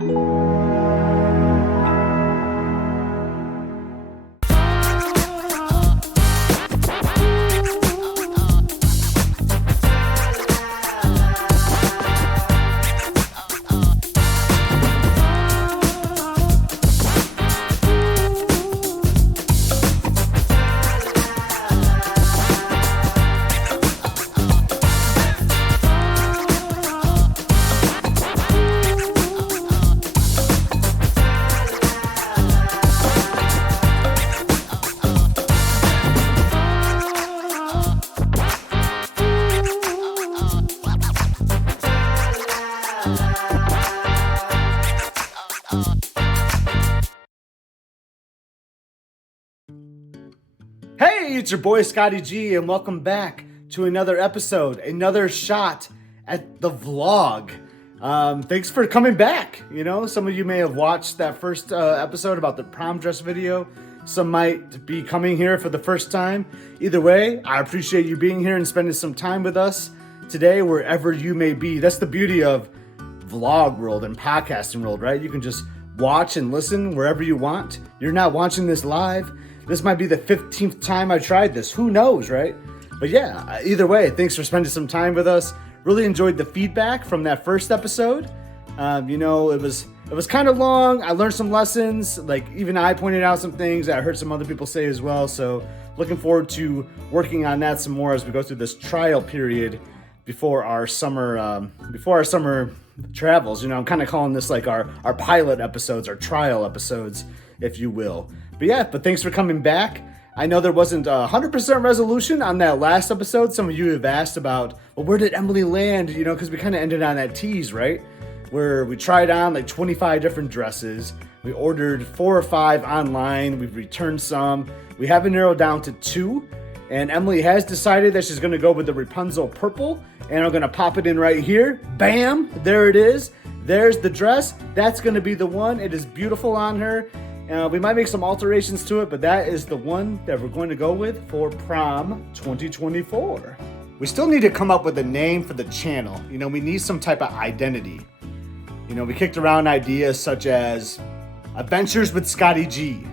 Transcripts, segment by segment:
Hey, it's your boy Scotty G, and welcome back to another episode, another shot at the vlog. Thanks for coming back. You know, some of you may have watched that first episode about the prom dress video. Some might be coming here for the first time. Either way, I appreciate you being here and spending some time with us today, wherever you may be. That's the beauty of vlog world and podcasting world, right? You can just watch and listen wherever you want. You're not watching this live. This might be the 15th time I tried this. Who knows, right? But yeah, either way, thanks for spending some time with us. Really enjoyed the feedback from that first episode. You know, it was kind of long. I learned some lessons. Like, even I pointed out some things that I heard some other people say as well. So looking forward to working on that some more as we go through this trial period before our summer travels. You know, I'm kind of calling this like our pilot episodes, our trial episodes, if you will. But thanks for coming back. I know there wasn't a 100% resolution on that last episode. Some of you have asked about, well, where did Emmalee land? You know, because we kind of ended on that tease, right? Where we tried on like 25 different dresses. We ordered 4 or 5 online. We've returned some. We have it narrowed down to 2. And Emmalee has decided that she's going to go with the Rapunzel purple. And I'm going to pop it in right here. Bam! There it is. There's the dress. That's going to be the one. It is beautiful on her. We might make some alterations to it, but that is the one that we're going to go with for prom 2024. We still need to come up with a name for the channel. You know, we need some type of identity. You know, we kicked around ideas such as Adventures with Scotty G,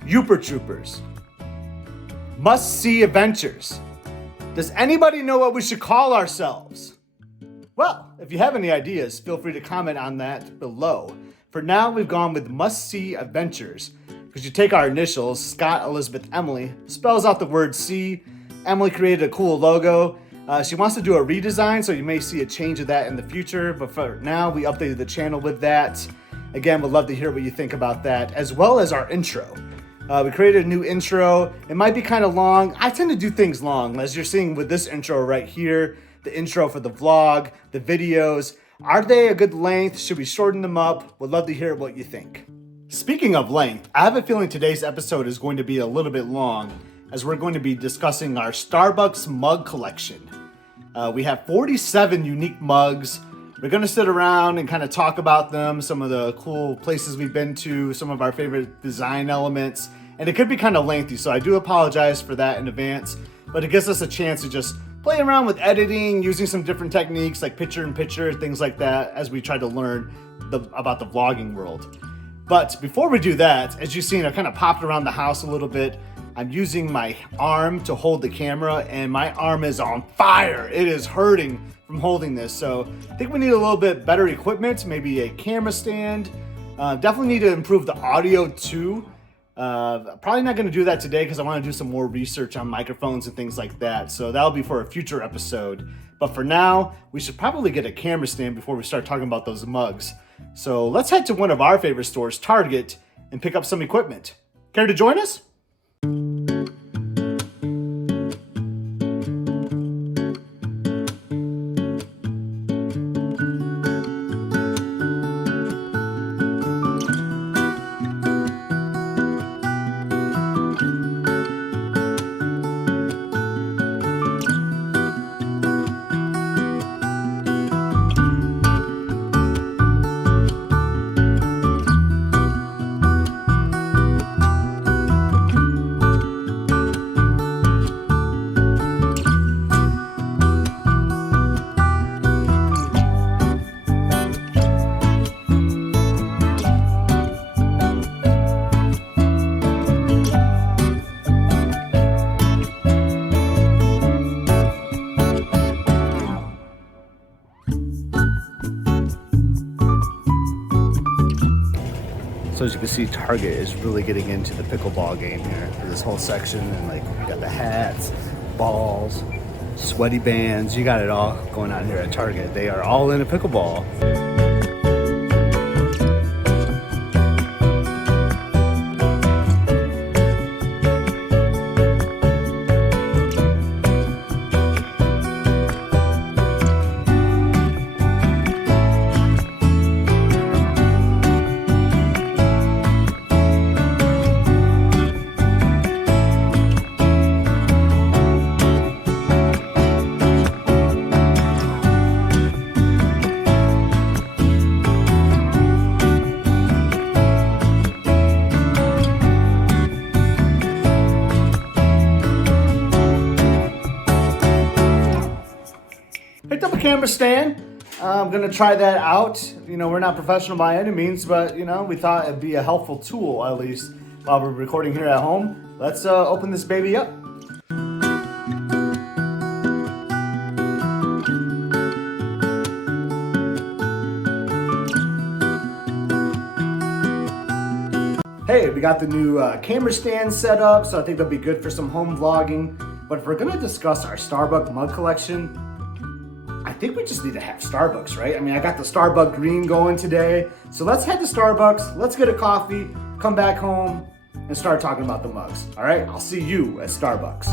Youper Troopers, Must See Adventures. Does anybody know what we should call ourselves? Well, if you have any ideas, feel free to comment on that below. For now, we've gone with Must See Adventures, because you take our initials, Scott Elizabeth Emmalee, spells out the word see. Emmalee created a cool logo. She wants to do a redesign, so you may see a change of that in the future, but for now, we updated the channel with that. Again, we'd love to hear what you think about that, as well as our intro. We created a new intro. It might be kind of long. I tend to do things long, as you're seeing with this intro right here, the intro for the vlog, the videos. Are they a good length? Should we shorten them up? Would love to hear what you think. Speaking of length, I have a feeling today's episode is going to be a little bit long, as we're going to be discussing our Starbucks mug collection. We have 47 unique mugs. We're going to sit around and kind of talk about them, some of the cool places we've been to, some of our favorite design elements, and it could be kind of lengthy, so I do apologize for that in advance, but it gives us a chance to just play around with editing, using some different techniques like picture-in-picture, things like that, as we try to learn about the vlogging world. But before we do that, as you've seen, I kind of popped around the house a little bit. I'm using my arm to hold the camera, and my arm is on fire. It is hurting from holding this, so I think we need a little bit better equipment, maybe a camera stand. Definitely need to improve the audio too. Probably not going to do that today because I want to do some more research on microphones and things like that. So that'll be for a future episode. But for now, we should probably get a camera stand before we start talking about those mugs. So let's head to one of our favorite stores, Target, and pick up some equipment. Care to join us? So as you can see, Target is really getting into the pickleball game here for this whole section. And like, you got the hats, balls, sweaty bands. You got it all going on here at Target. They are all into pickleball. Picked up a camera stand. I'm gonna try that out. You know, we're not professional by any means, but you know, we thought it'd be a helpful tool at least while we're recording here at home. Let's open this baby up. Hey, we got the new camera stand set up, so I think that'll be good for some home vlogging. But if we're gonna discuss our Starbucks mug collection, I think we just need to have Starbucks, right? I mean, I got the Starbucks green going today. So let's head to Starbucks, let's get a coffee, come back home, and start talking about the mugs. All right, I'll see you at Starbucks.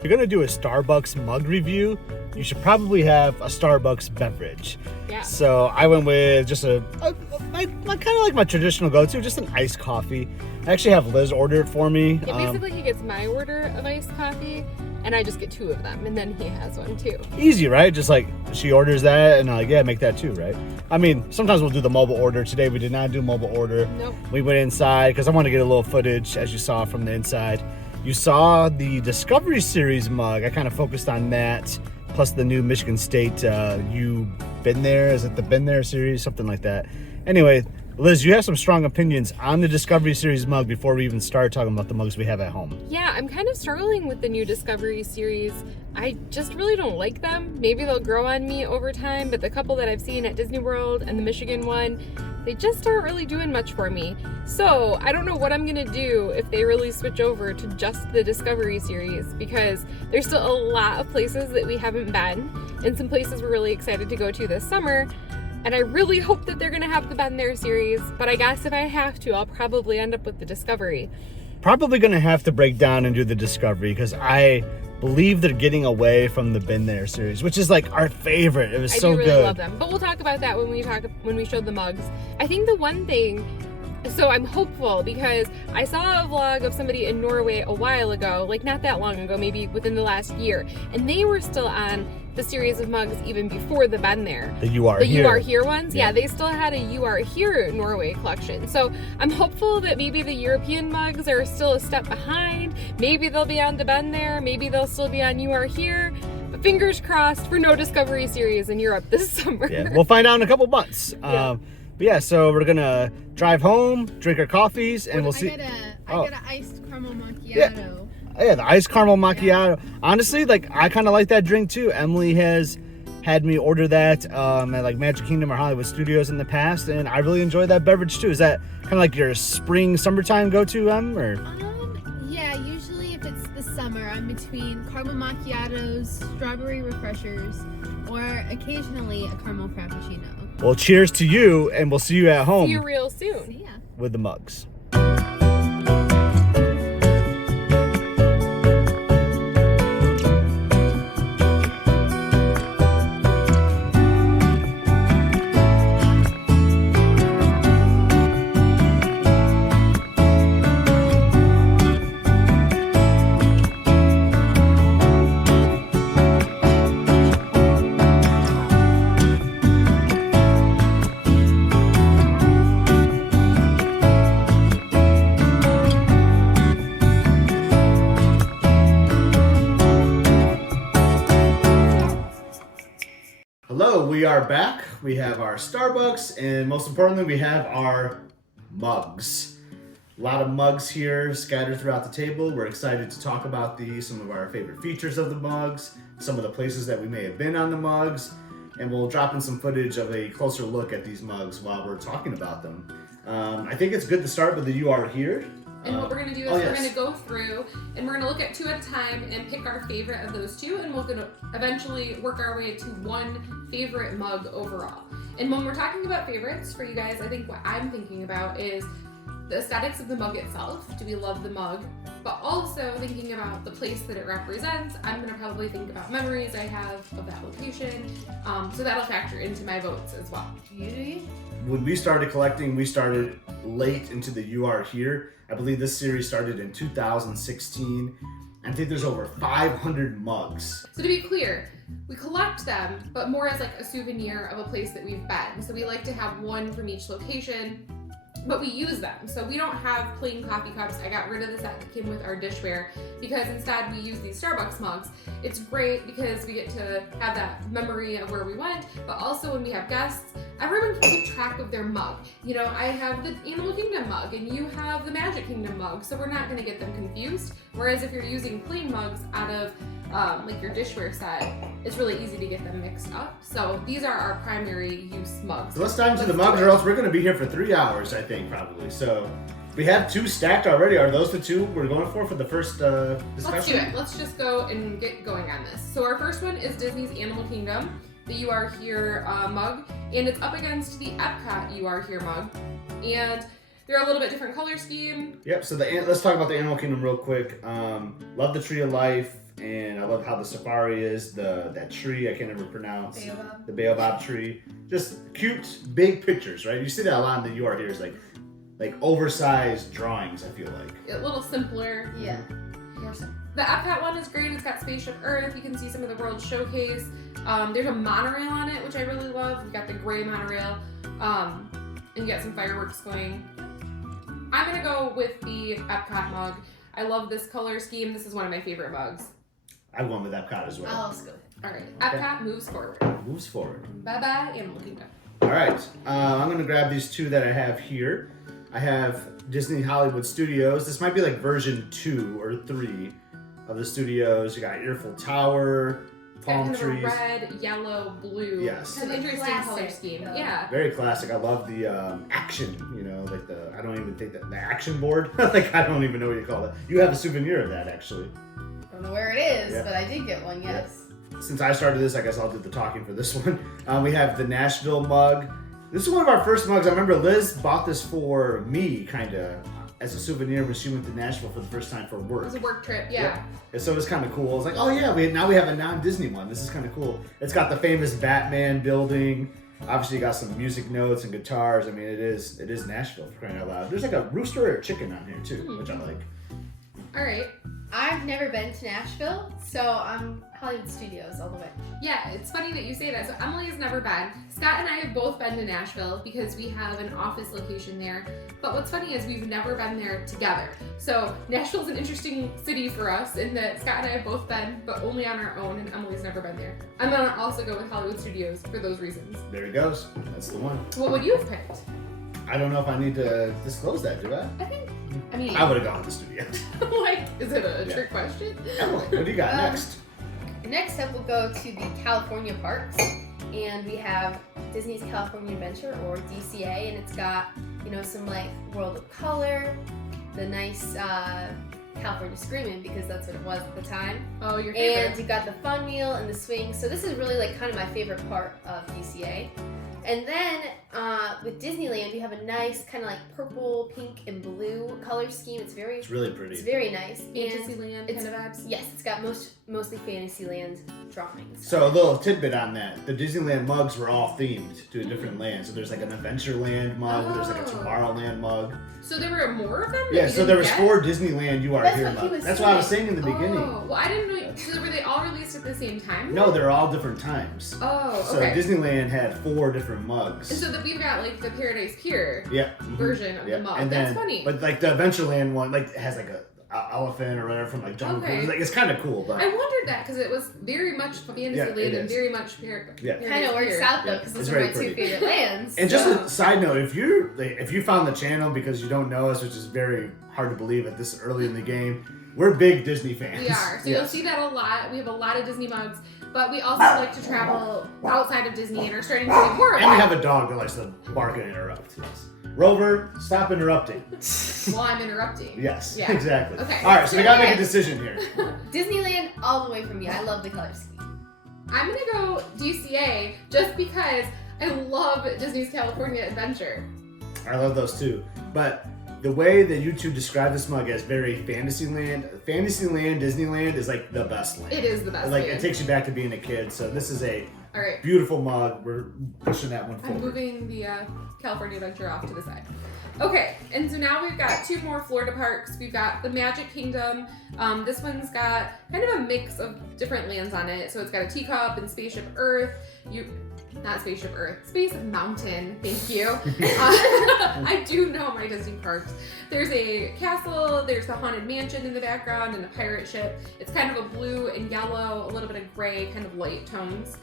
If you're gonna do a Starbucks mug review, you should probably have a Starbucks beverage. Yeah. So I went with just kind of like my traditional go-to, just an iced coffee. I actually have Liz order it for me. Yeah, basically he gets my order of iced coffee, and I just get 2 of them, and then he has one too. Easy, right? Just like she orders that, and I'm like, yeah, make that too, right? I mean, sometimes we'll do the mobile order. Today we did not do mobile order. Nope. We went inside because I want to get a little footage, as you saw from the inside. You saw the Discovery Series mug. I kind of focused on that, plus the new Michigan State You Been There? Is it the Been There series? Something like that. Anyway, Liz, you have some strong opinions on the Discovery Series mug before we even start talking about the mugs we have at home. Yeah, I'm kind of struggling with the new Discovery Series. I just really don't like them. Maybe they'll grow on me over time, but the couple that I've seen at Disney World and the Michigan one, they just aren't really doing much for me. So I don't know what I'm gonna do if they really switch over to just the Discovery Series, because there's still a lot of places that we haven't been, and some places we're really excited to go to this summer. And I really hope that they're gonna have the Been There series, but I guess if I have to, I'll probably end up with the Discovery. Probably gonna have to break down and do the Discovery, because I believe they're getting away from the Been There series, which is like our favorite. It was so good. I do really love them, but we'll talk about that when we show the mugs. I think the one thing, so I'm hopeful because I saw a vlog of somebody in Norway a while ago, like not that long ago, maybe within the last year, and they were still on the series of mugs even before the Been There. The You Are Here. You Are Here ones? Yeah, they still had a You Are Here Norway collection. So I'm hopeful that maybe the European mugs are still a step behind. Maybe they'll be on the Been There. Maybe they'll still be on You Are Here. But fingers crossed for no Discovery series in Europe this summer. Yeah, we'll find out in a couple months. Yeah. But yeah, so we're gonna drive home, drink our coffees, and we'll see. I got an iced caramel macchiato. Yeah, the iced caramel macchiato. Honestly, like I kind of like that drink too. Emily has had me order that at like Magic Kingdom or Hollywood Studios in the past, and I really enjoy that beverage too. Is that kind of like your spring, summertime go-to, or? Yeah, usually if it's the summer, I'm between caramel macchiatos, strawberry refreshers, or occasionally a caramel frappuccino. Well, cheers to you, and we'll see you at home. See you real soon. See ya. With the mugs. we are back. We have our Starbucks, and most importantly, we have our mugs. A lot of mugs here scattered throughout the table. We're excited to talk about these, some of our favorite features of the mugs, some of the places that we may have been on the mugs, and we'll drop in some footage of a closer look at these mugs while we're talking about them. I think it's good to start with the You Are Here. And what we're going to do is we're going to go through and we're going to look at 2 at a time and pick our favorite of those 2, and we're going to eventually work our way to one favorite mug overall. And when we're talking about favorites for you guys, I think what I'm thinking about is the aesthetics of the mug itself. Do we love the mug? But also thinking about the place that it represents. I'm going to probably think about memories I have of that location. So that'll factor into my votes as well. You? When we started collecting, we started late into the You Are Here. I believe this series started in 2016. I think there's over 500 mugs. So to be clear, we collect them, but more as like a souvenir of a place that we've been. So we like to have one from each location, but we use them. So we don't have plain coffee cups. I got rid of the set that came with our dishware because instead we use these Starbucks mugs. It's great because we get to have that memory of where we went, but also when we have guests, everyone can keep track of their mug. You know, I have the Animal Kingdom mug and you have the Magic Kingdom mug, so we're not gonna get them confused. Whereas if you're using plain mugs out of like your dishware set, it's really easy to get them mixed up. So these are our primary use mugs. So let's dive into the mugs, or else we're going to be here for 3 hours, I think, probably. So we have 2 stacked already. Are those the 2 we're going for the first discussion? Let's do it. Let's just go and get going on this. So our first one is Disney's Animal Kingdom, the You Are Here mug, and it's up against the Epcot You Are Here mug. And they're a little bit different color scheme. Yep, so let's talk about the Animal Kingdom real quick. Love the Tree of Life. And I love how the safari is, that tree I can't ever pronounce. Baobab. The baobab tree. Just cute, big pictures, right? You see that a lot in the You Are Here is like oversized drawings, I feel like. A little simpler. Yeah. More simple. The Epcot one is great. It's got Spaceship Earth. You can see some of the World Showcase. There's a monorail on it, which I really love. We've got the gray monorail. And you got some fireworks going. I'm going to go with the Epcot mug. I love this color scheme. This is one of my favorite mugs. I went with Epcot as well. I'll just go with it. All right, Epcot moves forward. Moves forward. Bye-bye, Animal Kingdom. All right, I'm going to grab these 2 that I have here. I have Disney Hollywood Studios. This might be like version 2 or 3 of the studios. You got Eiffel Tower, palm It's got trees. kind of a red, yellow, blue. Yes. It's an interesting color Classic, scheme. though. Yeah. Very classic. I love the action, like I don't even think the action board. Like, I don't even know what you call it. You have a souvenir of that, actually. Don't know where it is, Yeah. but I did get one, yes. Since I started this, I guess I'll do the talking for this one. We have the Nashville mug. This is one of our first mugs. I remember Liz bought this for me, kind of, as a souvenir when she went to Nashville for the first time for work. It was a work trip, yeah. And so it was kind of cool. I was like, oh yeah, now we have a non-Disney one. This is kind of cool. It's got the famous Batman building. Obviously, you got some music notes and guitars. I mean, it is Nashville, for crying out loud. There's like a rooster or a chicken on here too, which I like. All right. I've never been to Nashville, so I'm Hollywood Studios all the way. Yeah, it's funny that you say that. So Emily has never been. Scott and I have both been to Nashville because we have an office location there. But what's funny is we've never been there together. So Nashville's an interesting city for us in that Scott and I have both been, but only on our own, and Emily's never been there. I'm gonna also go with Hollywood Studios for those reasons. There he goes. That's the one. What would you have picked? I don't know if I need to disclose that, do I? I mean, I would have gone with the studio. like, is it a trick question? Emily, what do you got next? Next up, we'll go to the California parks, and we have Disney's California Adventure, or DCA, and it's got, some like World of Color, the nice California Screamin', because that's what it was at the time. Oh, your favorite. And you got the fun wheel and the swing. So this is really like kind of my favorite part of DCA. And then with Disneyland, we have a nice kind of like purple, pink, and blue color scheme. It's really pretty. It's very nice. Fantasyland it's, kind of vibes. Yes, it's got mostly Fantasyland drawings. So a little tidbit on that. The Disneyland mugs were all themed to a different land. So there's like an Adventureland mug, there's like a Tomorrowland mug. So there were more of them? Yeah, that so you there didn't was get? 4 Disneyland You Are That's Here what he mugs. was That's what I was saying. saying in the beginning. Oh, well, I didn't know. So were they all released at the same time? No, they're all different times. Oh, So okay. Disneyland had 4 different mugs. And so that we've got like the Paradise Pier Yeah. version of the mug. And That's then, funny. But like the Adventureland one, like it has like a elephant or whatever from like Jungle Okay. Cruise. Like, it's kind of cool, but I wondered that because it was very much Fantasyland it and is. very much Kind of works out though, because It's those are my very two pretty. favorite lands. And just so. a side note, if you found the channel because you don't know us, which is very hard to believe at this early in the game, we're big Disney fans. We are. So Yes. you'll see that a lot. We have a lot of Disney mugs, but we also like to travel outside of Disney and are starting to do more of And we that. have a dog that likes to bark and interrupt. Yes. Rover, stop interrupting. While I'm interrupting. Yes, Yeah. exactly. Okay. All right, so we gotta make a Okay. decision here. Disneyland all the way for me. I love the color scheme. I'm gonna go DCA just because I love Disney's California Adventure. I love those too. But the way that you two describe this mug as very Fantasyland, Disneyland is like the best land. It is the best. Like land. it takes you back to being a kid. So this is a All right. beautiful mug. We're pushing that one I'm forward. moving the California Adventure off to the side. Okay, and so now we've got two more Florida parks. We've got the Magic Kingdom. This one's got kind of a mix of different lands on it. So it's got a teacup and Spaceship Earth. Not Spaceship Earth, Space Mountain. Thank you. I do know my Disney parks. There's a castle, there's the Haunted Mansion in the background, and a pirate ship. It's kind of a blue and yellow, a little bit of gray, kind of light tones.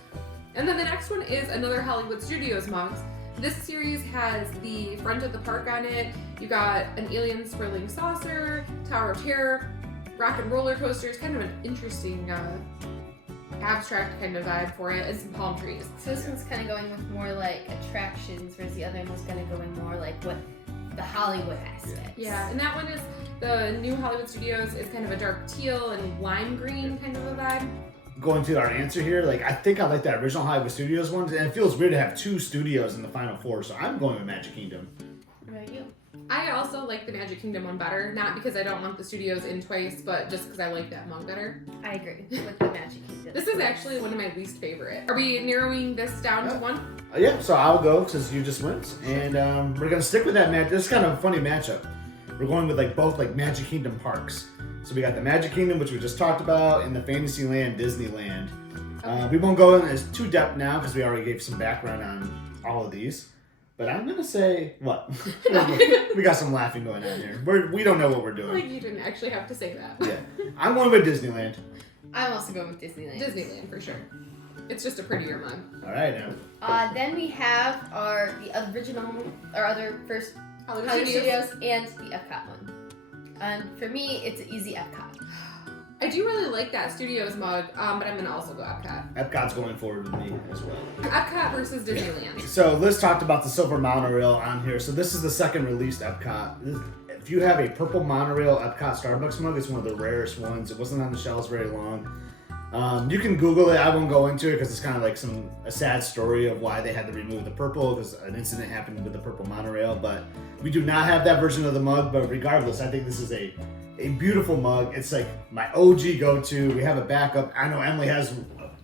And then the next one is another Hollywood Studios mugs. This series has the front of the park on it. You got an alien swirling saucer, Tower of Terror, rock and roller coasters, kind of an interesting abstract kind of vibe for it, and some palm trees. So this one's kind of going with more like attractions, whereas the other one was going to go in more like what the Hollywood aspect. Yeah, and that one is the new Hollywood Studios is kind of a dark teal and lime green kind of a vibe. Going to our answer here, like I think I like that original Hollywood Studios one, and it feels weird to have two studios in the final four. So I'm going with Magic Kingdom. What about you? I also like the Magic Kingdom one better, not because I don't want the studios in twice, but just because I like that mug better. I agree with the Magic Kingdom. This is actually one of my least favorite. Are we narrowing this down to one? Yeah, so I'll go since you just went, and we're gonna stick with that match. This is kind of a funny matchup. We're going with like both like Magic Kingdom parks. So we got the Magic Kingdom, which we just talked about, and the Fantasyland Disneyland. We won't go in as too depth now because we already gave some background on all of these. But I'm gonna say what? We got some laughing going on here. We don't know what we're doing. Like you didn't actually have to say that. Yeah, I'm going with Disneyland. I'm also going with Disneyland. Disneyland for sure. It's just a prettier mug. All right now. Then we have the original, our other first Hollywood Hollywood Studios. Studios and the Epcot one. For me, it's an easy Epcot. I do really like that Studios mug, but I'm gonna also go Epcot. Epcot's going forward with me as well. Epcot versus Disneyland. So Liz talked about the silver monorail on here. So this is the second released Epcot. If you have a purple monorail Epcot Starbucks mug, it's one of the rarest ones. It wasn't on the shelves very long. You can Google it. I won't go into it because it's kind of like a sad story of why they had to remove the purple because an incident happened with the purple monorail. But we do not have that version of the mug. But regardless, I think this is a beautiful mug. It's like my OG go-to. We have a backup. I know Emily has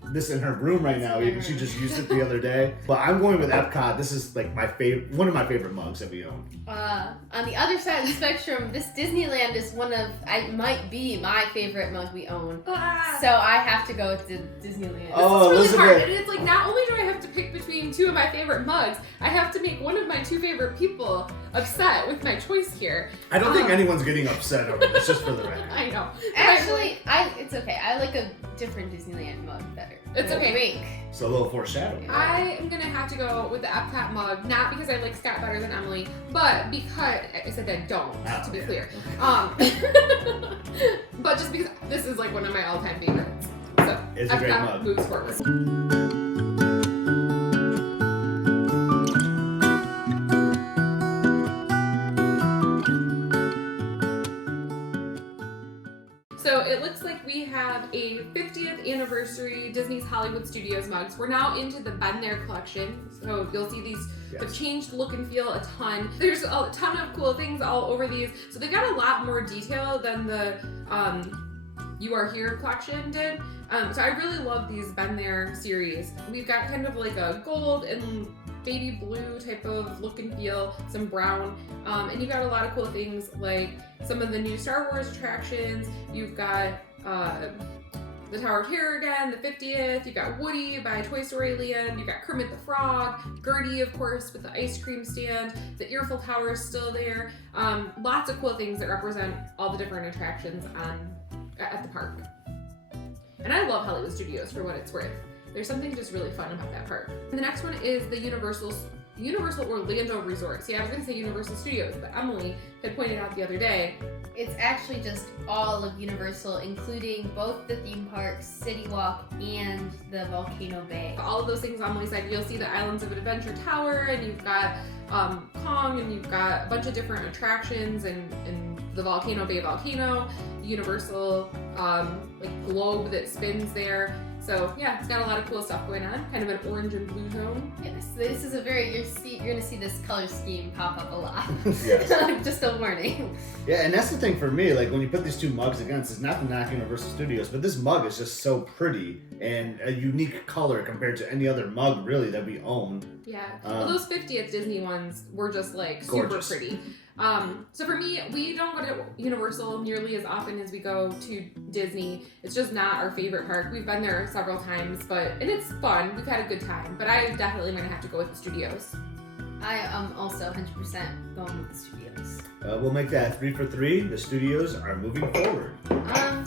this in her room right now. Even she just used it the other day. But I'm going with Epcot. This is like one of my favorite mugs that we own. On the other side of the spectrum, this Disneyland is might be my favorite mug we own. So I have to go with the Disneyland. Oh, It's really hard, Elizabeth. and it's like not only do I have to pick between two of my favorite mugs, I have to make one of my two favorite people upset with my choice here. I don't think anyone's getting upset over this, just for the record. I know. Actually, it's okay. I like a different Disneyland mug better. It's okay. Wink. So a little foreshadowing. I am gonna have to go with the Epcot mug, not because I like Scott better than Emily, but because I said I don't, to be yeah. clear. But just because this is like one of my all-time favorites. So It's a great Epcot mug. moves forward. So it looks like we have a 50th anniversary Disney's Hollywood Studios mugs. We're now into the Been There collection. So you'll see these have changed look and feel a ton. There's a ton of cool things all over these. So they've got a lot more detail than the You Are Here collection did. So I really love these Been There series. We've got kind of like a gold and baby blue type of look and feel, some brown, and you've got a lot of cool things like some of the new Star Wars attractions. You've got the Tower of Terror again, the 50th. You've got Woody by Toy Story Land. You've got Kermit the Frog. Gertie, of course, with the ice cream stand. The Earful Tower is still there. Lots of cool things that represent all the different attractions at the park. And I love Hollywood Studios for what it's worth. There's something just really fun about that park. And the next one is the Universal Orlando Resort. See, I was gonna say Universal Studios, but Emmalee had pointed out the other day. It's actually just all of Universal, including both the theme parks, City Walk, and the Volcano Bay. All of those things Emmalee said. You'll see the Islands of Adventure Tower, and you've got Kong, and you've got a bunch of different attractions, and the Volcano Bay volcano, Universal like globe that spins there. So yeah, it's got a lot of cool stuff going on. Kind of an orange and blue zone. Yes, this is you're gonna see this color scheme pop up a lot. Yes. Just a warning. Yeah, and that's the thing for me, like when you put these two mugs against, it's not to knock Universal Studios, but this mug is just so pretty and a unique color compared to any other mug really that we own. Yeah, well those 50th Disney ones were just like gorgeous. Super pretty. So for me, we don't go to Universal nearly as often as we go to Disney. It's just not our favorite park. We've been there several times, and it's fun. We've had a good time, but I definitely am gonna have to go with the studios. I am also 100% going with the studios. We'll make that 3 for 3. The studios are moving forward.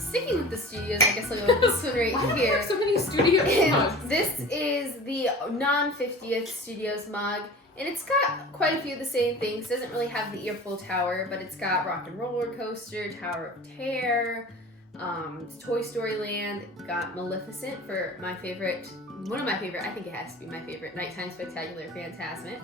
Sticking with the studios, I guess I'll go with this one right Why do we here. have so many studios mugs? This is the non-50th Studios mug, and it's got quite a few of the same things. It doesn't really have the Earful Tower, but it's got Rock and Roller Coaster, Tower of Terror, Toy Story Land, got Maleficent for my favorite, one of my favorite, I think it has to be my favorite, Nighttime Spectacular Phantasmic.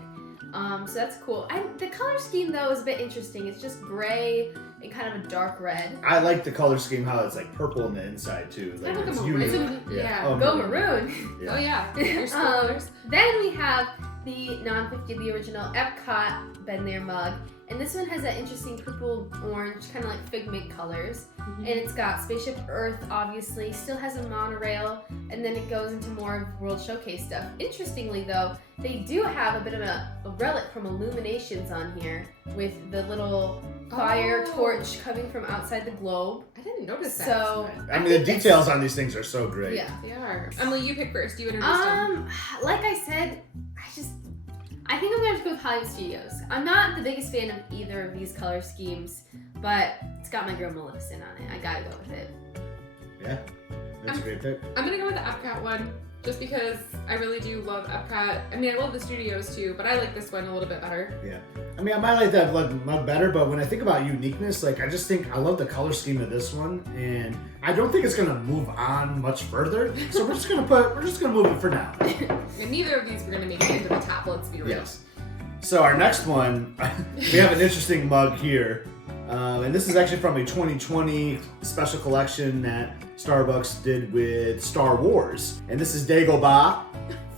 So that's cool. The color scheme though is a bit interesting. It's just gray and kind of a dark red. I like the color scheme, how it's like purple on the inside too. Kind of like it's a unique. maroon. Yeah. Oh, Go maroon. Yeah. Oh yeah. Your school colors. Then we have the non-50, the original Epcot Been There mug. And this one has that interesting purple-orange, kind of like figment colors. Mm-hmm. And it's got Spaceship Earth, obviously, still has a monorail, and then it goes into more of World Showcase stuff. Interestingly, though, they do have a bit of a relic from Illuminations on here with the little fire torch coming from outside the globe. I didn't notice that. So, I mean, the details on these things are so great. yeah. They are. Emmalee, you pick first. You introduced them. Like I said, I think I'm gonna have to go with Hollywood Studios. I'm not the biggest fan of either of these color schemes, but it's got my girl Maleficent on it. I gotta go with it. Yeah, that's a great pick. I'm gonna go with the Epcot one, just because I really do love Epcot. I mean, I love the studios too, but I like this one a little bit better. Yeah. I mean, I might like that mug better, but when I think about uniqueness, like I just think I love the color scheme of this one, and I don't think it's gonna move on much further. So we're just gonna move it for now. And neither of these were gonna make it into the top. Let's be real. Yes. So our next one, we have an interesting mug here, and this is actually from a 2020 special collection that Starbucks did with Star Wars, and this is Dagobah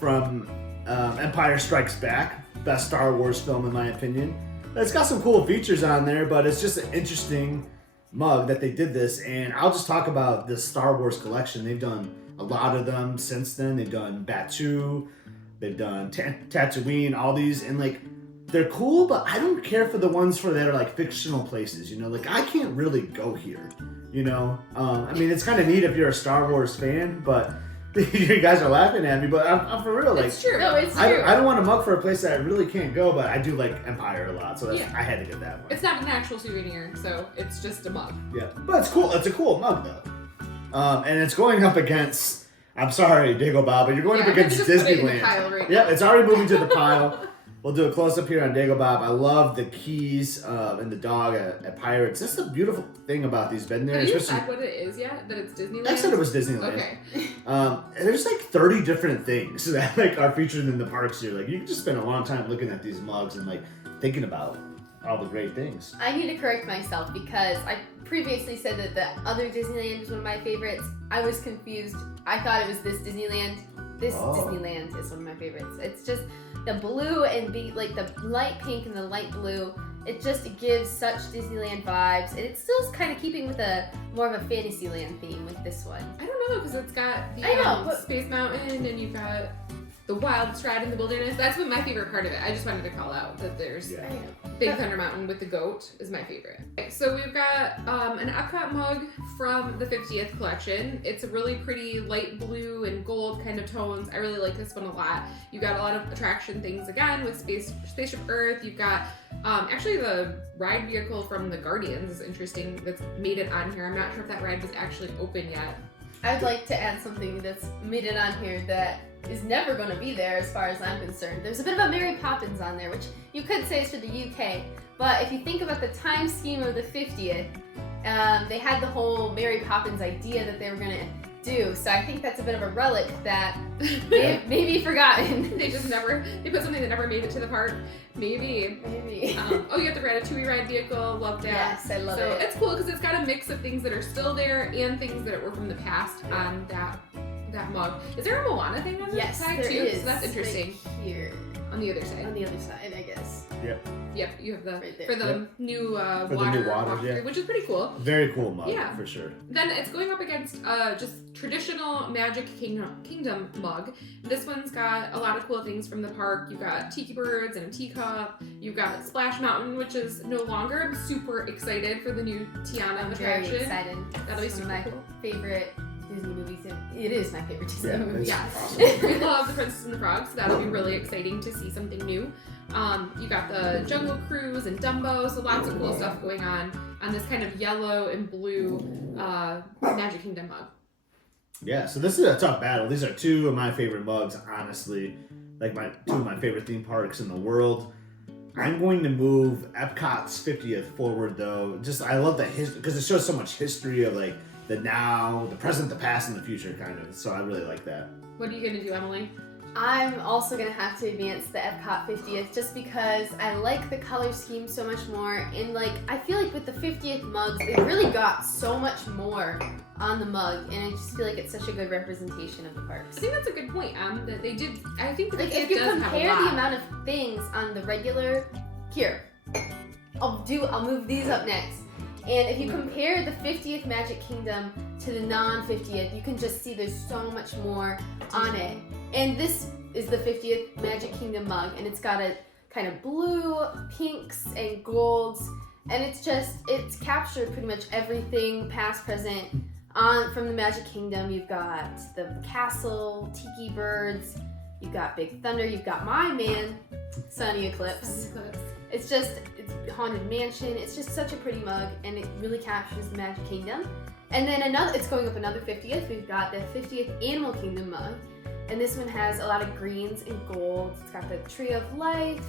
from Empire Strikes Back. Best Star Wars film in my opinion. It's got some cool features on there, but it's just an interesting mug that they did this, and I'll just talk about this Star Wars collection. They've done a lot of them since then. They've done Batuu, they've done Tatooine, all these, and like they're cool, but I don't care for the ones that are like fictional places, you know, like I can't really go here, you know. I mean, it's kind of neat if you're a Star Wars fan, but you guys are laughing at me, but I'm for real. Like, It's true. No, it's true. I don't want a mug for a place that I really can't go, but I do like Empire a lot, so Yeah. I had to get that one. It's not an actual souvenir, so it's just a mug. Yeah, but it's cool. It's a cool mug though, and it's going up against. I'm sorry, Dagobah, but you're going up I'm against just put it in the Disneyland. pile right Yeah, now. it's already moving to the pile. We'll do a close up here on Dagobah. I love the keys and the dog at Pirates. That's the beautiful thing about these. Been there, Have you especially. said what it is yet? That it's Disneyland? I said it was Disneyland. Okay. And there's like 30 different things that like are featured in the parks here. Like you can just spend a long time looking at these mugs and like thinking about all the great things. I need to correct myself because I previously said that the other Disneyland was one of my favorites. I was confused. I thought it was this Disneyland. This Disneyland is one of my favorites. It's just the blue and like the light pink and the light blue. It gives such Disneyland vibes, and it's still kind of keeping with a more of a Fantasyland theme with this one. I don't know, because it's got the I know, but- Space Mountain, and you've got the wildest ride in the wilderness. That's what my favorite part of it. I just wanted to call out that there's Big Thunder Mountain with the goat is my favorite. Okay, so we've got an Epcot mug from the 50th collection. It's a really pretty light blue and gold kind of tones. I really like this one a lot. You got a lot of attraction things again with Spaceship Earth. You've got actually the ride vehicle from the Guardians is interesting that's made it on here. I'm not sure if that ride was actually open yet. I'd like to add something that's made it on here that is never going to be there as far as I'm concerned. There's a bit of a Mary Poppins on there, which you could say is for the UK, but if you think about the time scheme of the 50th, they had the whole Mary Poppins idea that they were going to do, so I think that's a bit of a relic that may be forgotten. They put something that never made it to the park. Maybe. Oh, you got the Ratatouille ride vehicle. Love that. Yes, I love it. So it's cool because it's got a mix of things that are still there and things that were from the past on that mug. Is there a Moana thing on this side there too? is. So that's interesting. Right here. On the other side. On the other side, I guess. Yep, you have the right there. for the new For the water new waters, walkthrough, which is pretty cool. Very cool mug, Yeah. for sure. Then it's going up against just traditional Magic Kingdom mug. This one's got a lot of cool things from the park. You've got tiki birds and a teacup. You've got Splash Mountain, which is no longer. I'm super excited for the new Tiana attraction. Very excited. That'll be It's super one of my cool. favorite Disney movies. It is my favorite Disney movie. Yeah. Awesome. We love The Princess and the Frog, so that'll be really exciting to see something new. You got the Jungle Cruise and Dumbo, so lots of cool stuff going on this kind of yellow and blue Magic Kingdom mug. Yeah, so this is a tough battle. These are two of my favorite mugs, honestly. Like two of my favorite theme parks in the world. I'm going to move Epcot's 50th forward, though. I love the history, because it shows so much history of like the now, the present, the past, and the future, kind of. So I really like that. What are you going to do, Emmalee? I'm also going to have to advance the Epcot 50th just because I like the color scheme so much more, and like I feel like with the 50th mugs they really got so much more on the mug, and I just feel like it's such a good representation of the parks. I think that's a good point, that they did. I think Like it if you does compare have a the lot. amount of things on the regular, I'll move these up next. And if you compare the 50th Magic Kingdom to the non-50th, you can just see there's so much more on it. And this is the 50th Magic Kingdom mug, and it's got a kind of blue, pinks, and golds, and it's captured pretty much everything past, present, from the Magic Kingdom. You've got the castle, tiki birds, you've got Big Thunder, you've got my man, Sunny Eclipse. It's Haunted Mansion. It's just such a pretty mug, and it really captures the Magic Kingdom. And then it's going up another 50th. We've got the 50th Animal Kingdom mug, and this one has a lot of greens and golds. It's got the Tree of Life,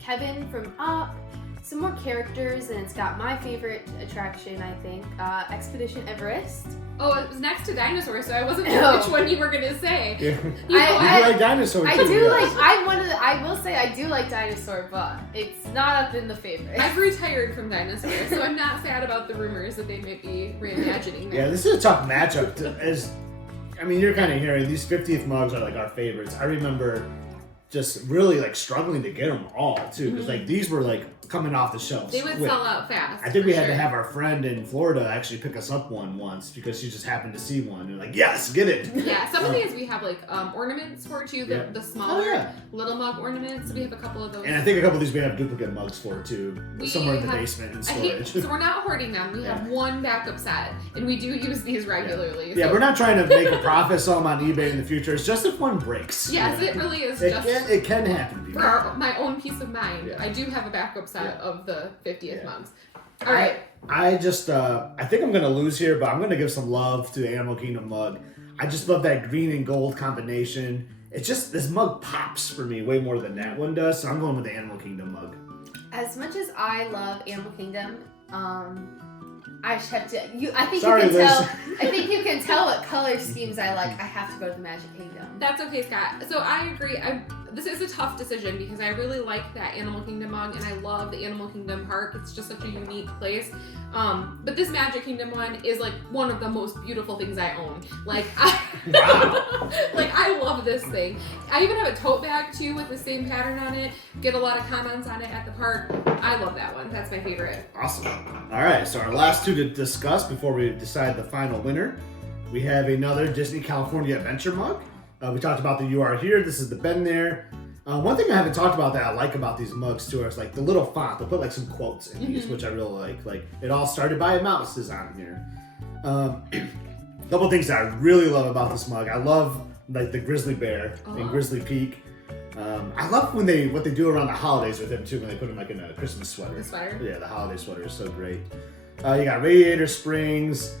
Kevin from Up, some more characters, and it's got my favorite attraction, I think, Expedition Everest. Oh, it was next to dinosaurs, so I wasn't sure which one you were gonna say. Yeah. You know, I like dinosaurs I too, do yes. I will say I do like dinosaur, but it's not up in the favorite. I've retired from dinosaurs, so I'm not sad about the rumors that they might be reimagining that. Yeah, this is a tough matchup. You're kind of hearing these 50th mugs are like our favorites. I remember just really like struggling to get them all too, because like these were like coming off the shelves. They would quick. sell out fast. I think we had sure. to have our friend in Florida actually pick us up one once because she just happened to see one. And like, yes, get it. Yeah, some of these we have like ornaments for too, the smaller little mug ornaments. We have a couple of those. And I think a couple of these we have duplicate mugs for too, somewhere in the basement in storage. So we're not hoarding them. We have one backup set, and we do use these regularly. Yeah, we're not trying to make a profit, sell them on eBay in the future. It's just if one breaks. Yes, it really is. It can happen. People. For my own peace of mind, I do have a backup set of the 50th mugs. All right. I think I'm gonna lose here, but I'm gonna give some love to the Animal Kingdom mug. I just love that green and gold combination. It's just this mug pops for me way more than that one does, so I'm going with the Animal Kingdom mug. As much as I love Animal Kingdom, I just have to. I think you can tell what color schemes I like. I have to go to the Magic Kingdom. That's okay, Scott. So I agree. This is a tough decision because I really like that Animal Kingdom mug, and I love the Animal Kingdom park. It's just such a unique place. But this Magic Kingdom one is like one of the most beautiful things I own. Like, I love this thing. I even have a tote bag too with the same pattern on it. Get a lot of comments on it at the park. I love that one. That's my favorite. Awesome. All right, so our last two to discuss before we decide the final winner. We have another Disney California Adventure mug. We talked about the You Are Here. This is the Been There. One thing I haven't talked about that I like about these mugs too is like the little font. They'll put like some quotes in these, which I really like. Like, it all started by a mouse is on here. A couple things that I really love about this mug. I love like the grizzly bear and grizzly peak. I love what they do around the holidays with him too, when they put him like in a Christmas sweater. The sweater? Yeah, the holiday sweater is so great. You got Radiator Springs,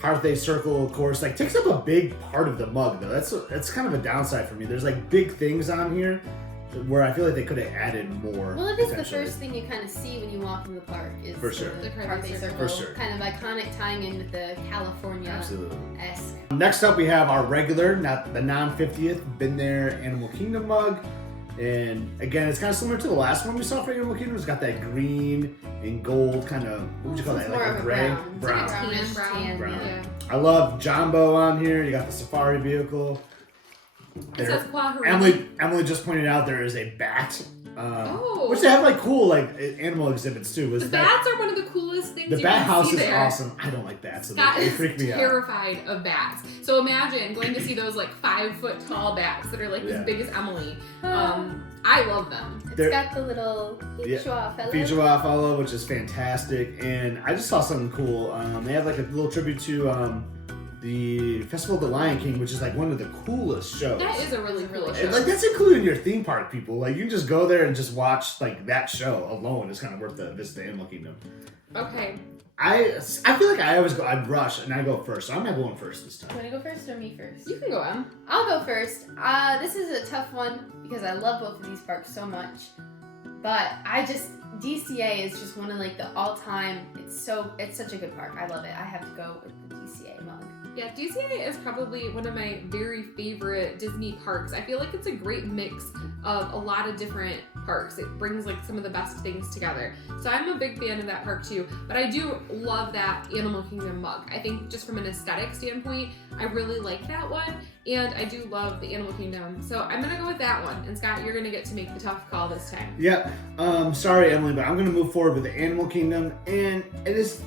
Hearthay Circle, of course. Like, takes up a big part of the mug though. That's kind of a downside for me. There's like big things on here where I feel like they could have added more. Well, it is the first thing you kind of see when you walk in the park is For sure. the Hearthay Circle. For sure. Kind of iconic, tying in with the California-esque. Next up, we have our regular, not the non-50th, Been There Animal Kingdom mug. And again, it's kind of similar to the last one we saw for Animal Kingdom. It's got that green and gold kind of, what would you call that? More Like of a a gray? brown. It's like a Brownish tannish tan, brown. yeah. I love Jumbo on here. You got the safari vehicle. It says Quahari. Emmalee just pointed out there is a bat. Oh. Which they have like cool like animal exhibits too. The bats are one of the coolest things The you bat can house see is there. awesome. I don't like bats, so Scott they is freak me out. terrified of bats. So imagine going to see those like 5-foot tall bats that are like Yeah. as big as Emmalee. I love them. It's got the little Fichua fellow. Fichua fellow, which is fantastic. And I just saw something cool. They have like a little tribute to the Festival of the Lion King, which is like one of the coolest shows. That is a really cool show. And, like, that's included in your theme park, people. Like, you can just go there and just watch like that show alone. It's kind of worth the visit to Animal Kingdom. Okay. I feel like I always go. I rush and I go first. So I'm not going first this time. You want to go first or me first? You can go, Em. I'll go first. This is a tough one because I love both of these parks so much. But DCA is just one of like the all-time, it's such a good park. I love it. I have to go with the DCA mug. Yeah, DCA is probably one of my very favorite Disney parks. I feel like it's a great mix of a lot of different parks. It brings like some of the best things together. So I'm a big fan of that park too, but I do love that Animal Kingdom mug. I think just from an aesthetic standpoint, I really like that one, and I do love the Animal Kingdom. So I'm gonna go with that one. And Scott, you're gonna get to make the tough call this time. Yeah. Sorry, Emmalee, but I'm going to move forward with the Animal Kingdom. And it is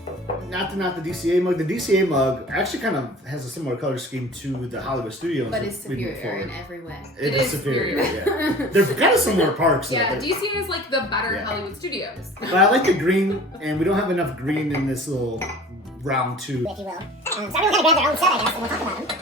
not the DCA mug. The DCA mug actually kind of has a similar color scheme to the Hollywood Studios. But it's superior in every way. It is superior, yeah. They're kind of similar parks. Though, Yeah, but, DCA is like the better Hollywood Studios. but I like the green, and we don't have enough green in this little round two. If you will. So everyone kind of grab their own set, I guess, and we'll talk about them.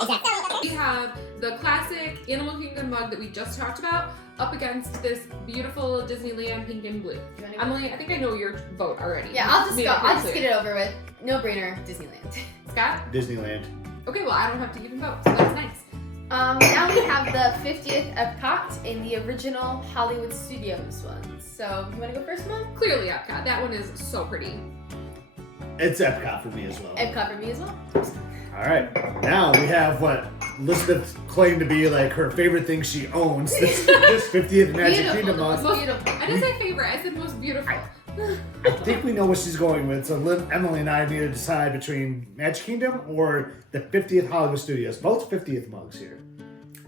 Exactly. We have the classic Animal Kingdom mug that we just talked about up against this beautiful Disneyland pink and blue. Emmalee, I think I know your vote already. Yeah, I'll just Made go. it pretty I'll just clear. get it over with. No brainer, Disneyland. Scott? Disneyland. Okay, well, I don't have to even vote, so that's nice. Now we have the 50th Epcot in the original Hollywood Studios one. So, you want to go first, Mom? Clearly Epcot. That one is so pretty. It's Epcot for me as well. Epcot for me as well. All right, now we have what Elizabeth claimed to be like her favorite thing she owns. This 50th Magic Beautiful, Kingdom the mug. most beautiful. I didn't say favorite, I said most beautiful. I think we know what she's going with. So Emmalee and I need to decide between Magic Kingdom or the 50th Hollywood Studios. Both 50th mugs here.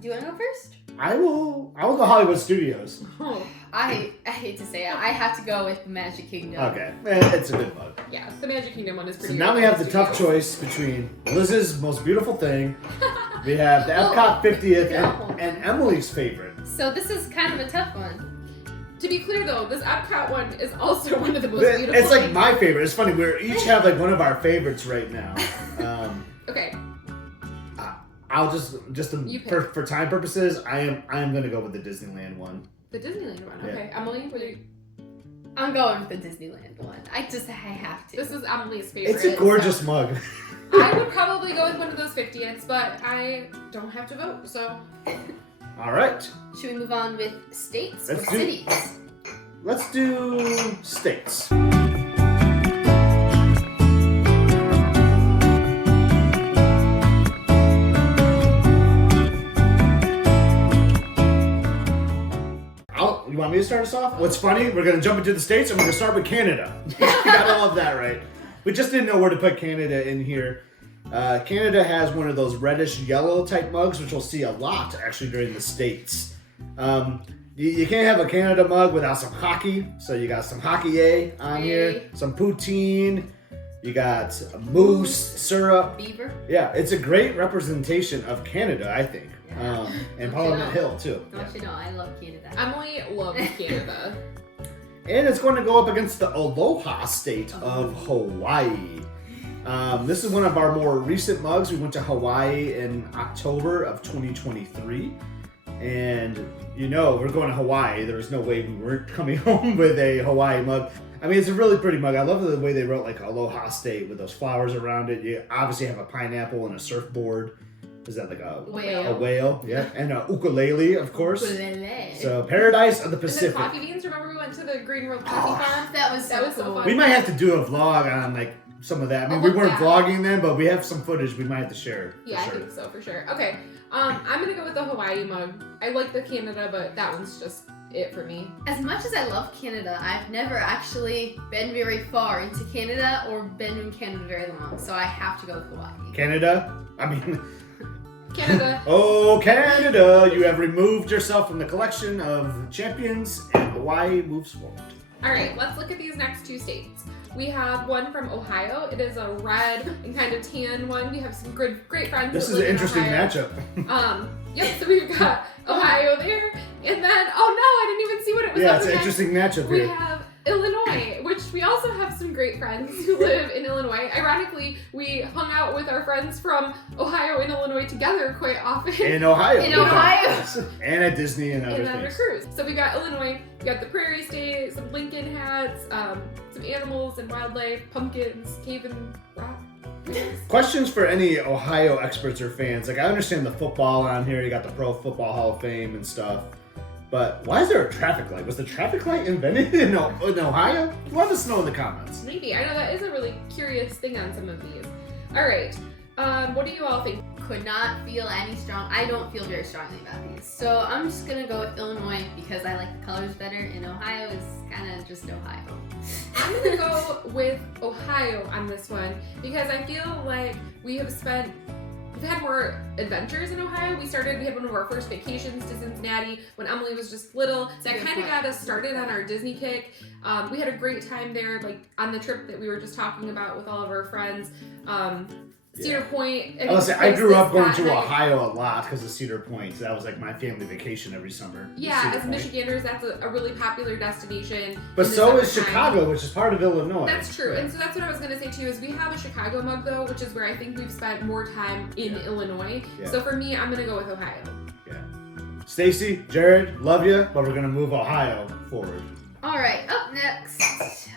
Do you want to go first? I will go Hollywood Studios. Oh, I hate to say it. I have to go with the Magic Kingdom. Okay, it's a good mug. yeah, the Magic Kingdom one is So pretty now we have the tough choice between Liz's most beautiful thing. We have the Epcot 50th and Emilee's favorite. So this is kind of a tough one. To be clear though, this Epcot one is also one of the most beautiful. It's like my favorite. It's funny. We each have like one of our favorites right now. Okay. I'll just You pick. for time purposes, I am gonna go with the Disneyland one. The Disneyland one. Yeah. Okay. Emmalee, what do you... I'm going with the Disneyland one. I have to. This is Emilee's favorite. It's a gorgeous mug. I would probably go with one of those 50ths, but I don't have to vote, so... All right, Should we move on with states Let's or do- cities? let's do states. You want me to start us off? What's funny, we're going to jump into the States and we're going to start with Canada. You gotta love that, right? We just didn't know where to put Canada in here. Canada has one of those reddish yellow type mugs, which we'll see a lot actually during the States. You can't have a Canada mug without some hockey. So you got some hockey on here, some poutine, You got moose, syrup. Beaver. Yeah, it's a great representation of Canada, I think. And Parliament Hill, too. Don't you know, I love Canada. Emily loves Canada. And it's going to go up against the Aloha state of Hawaii. This is one of our more recent mugs. We went to Hawaii in October of 2023. And we're going to Hawaii. There was no way we weren't coming home with a Hawaii mug. I mean, it's a really pretty mug. I love the way they wrote like Aloha State with those flowers around it. You obviously have a pineapple and a surfboard. Is that like a whale? A whale, yeah. And a ukulele, of course. Ukulele. So Paradise of the Pacific. And the coffee beans, remember we went to the Green World Coffee Farm? That was so fun. We might have to do a vlog on like some of that. I mean, we weren't vlogging then, but we have some footage we might have to share. Yeah, sure. I think so, for sure. Okay, I'm gonna go with the Hawaii mug. I like the Canada, but that one's just it for me. As much as I love Canada, I've never actually been very far into Canada or been in Canada very long, so I have to go with Hawaii. Canada? I mean... Canada. Oh, Canada! You have removed yourself from the collection of champions, and Hawaii moves forward. All right, let's look at these next two states. We have one from Ohio. It is a red and kind of tan one. We have some great friends. This that is live an in interesting Ohio. matchup. Yep, so we've got Ohio there, and then, oh no, I didn't even see what it was Yeah, up it's an against. interesting matchup We here. have Illinois, which we also have some great friends who live in Illinois. Ironically, we hung out with our friends from Ohio and Illinois together quite often. In Ohio. In yeah. Ohio. And at Disney and other And on a things. cruise. So we got Illinois, we got the Prairie State, some Lincoln hats, some animals and wildlife, pumpkins, cave and rock. Questions for any Ohio experts or fans. Like, I understand the football on here. You got the Pro Football Hall of Fame and stuff. But why is there a traffic light? Was the traffic light invented in Ohio? Let us know in the comments. Maybe. I know that is a really curious thing on some of these. All right. What do you all think? Could not feel any strong. I don't feel very strongly about these. So I'm just gonna go with Illinois because I like the colors better, and Ohio is kind of just Ohio. I'm gonna go with Ohio on this one because I feel like we've had more adventures in Ohio. We had one of our first vacations to Cincinnati when Emily was just little. So that kind of got us started on our Disney kick. We had a great time there, like on the trip that we were just talking about with all of our friends. Cedar Point. I grew up going to Ohio a lot because of Cedar Point. So that was like my family vacation every summer. Yeah, as Michiganders, that's a really popular destination. But so is Chicago, which is part of Illinois. That's true. And so that's what I was going to say too, is we have a Chicago mug though, which is where I think we've spent more time in Illinois. Yeah. So for me, I'm going to go with Ohio. Yeah. Stacy, Jared, love you, but we're going to move Ohio forward. All right, up next.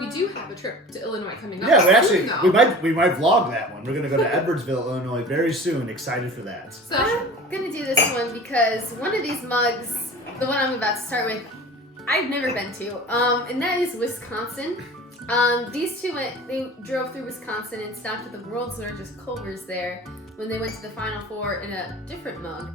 We do have a trip to Illinois coming up. Yeah, we might vlog that one. We're gonna go to Edwardsville, Illinois very soon. Excited for that. So I'm gonna do this one because one of these mugs, the one I'm about to start with, I've never been to, and that is Wisconsin. These two they drove through Wisconsin and stopped at the world's largest Culver's there when they went to the Final Four in a different mug.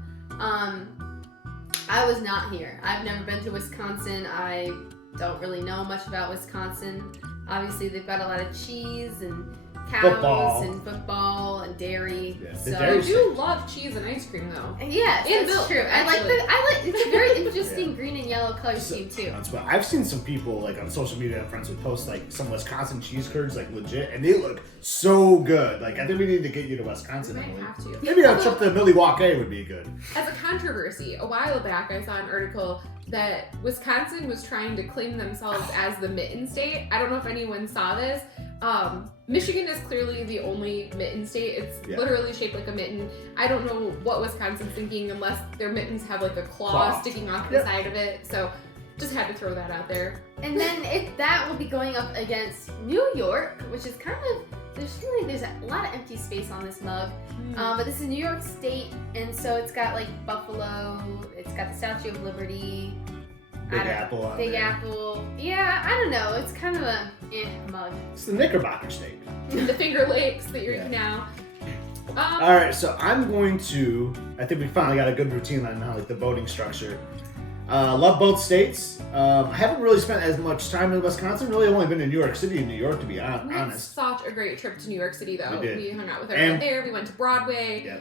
I was not here. I've never been to Wisconsin. I don't really know much about Wisconsin. Obviously, they've got a lot of cheese and cows and football and dairy. Yeah, so I do love cheese and ice cream though. Yeah, and that's milk, true. actually. I like it's a very interesting green and yellow color scheme too. I've seen some people like on social media, friends would post like some Wisconsin cheese curds, like legit, and they look so good. Like I think we need to get you to Wisconsin. We might have to. Maybe a trip to Milwaukee would be good. As a controversy, a while back I saw an article that Wisconsin was trying to claim themselves as the mitten state. I don't know if anyone saw this. Michigan is clearly the only mitten state. It's literally shaped like a mitten. I don't know what Wisconsin's thinking unless their mittens have like a claw sticking off the side of it. So just had to throw that out there. And then that will be going up against New York, which is kind of, there's a lot of empty space on this mug. But this is New York State, and so it's got like Buffalo, it's got the Statue of Liberty. Big Apple. Big Apple. Yeah, I don't know. It's kind of a mug. It's the Knickerbocker State. The Finger Lakes that you're eating now. All right, so I'm going to. I think we finally got a good routine on how like the voting structure. Love both states. I haven't really spent as much time in Wisconsin. Really, only been to New York City and New York, to be honest. We had such a great trip to New York City, though. We did. We hung out with everyone there. We went to Broadway.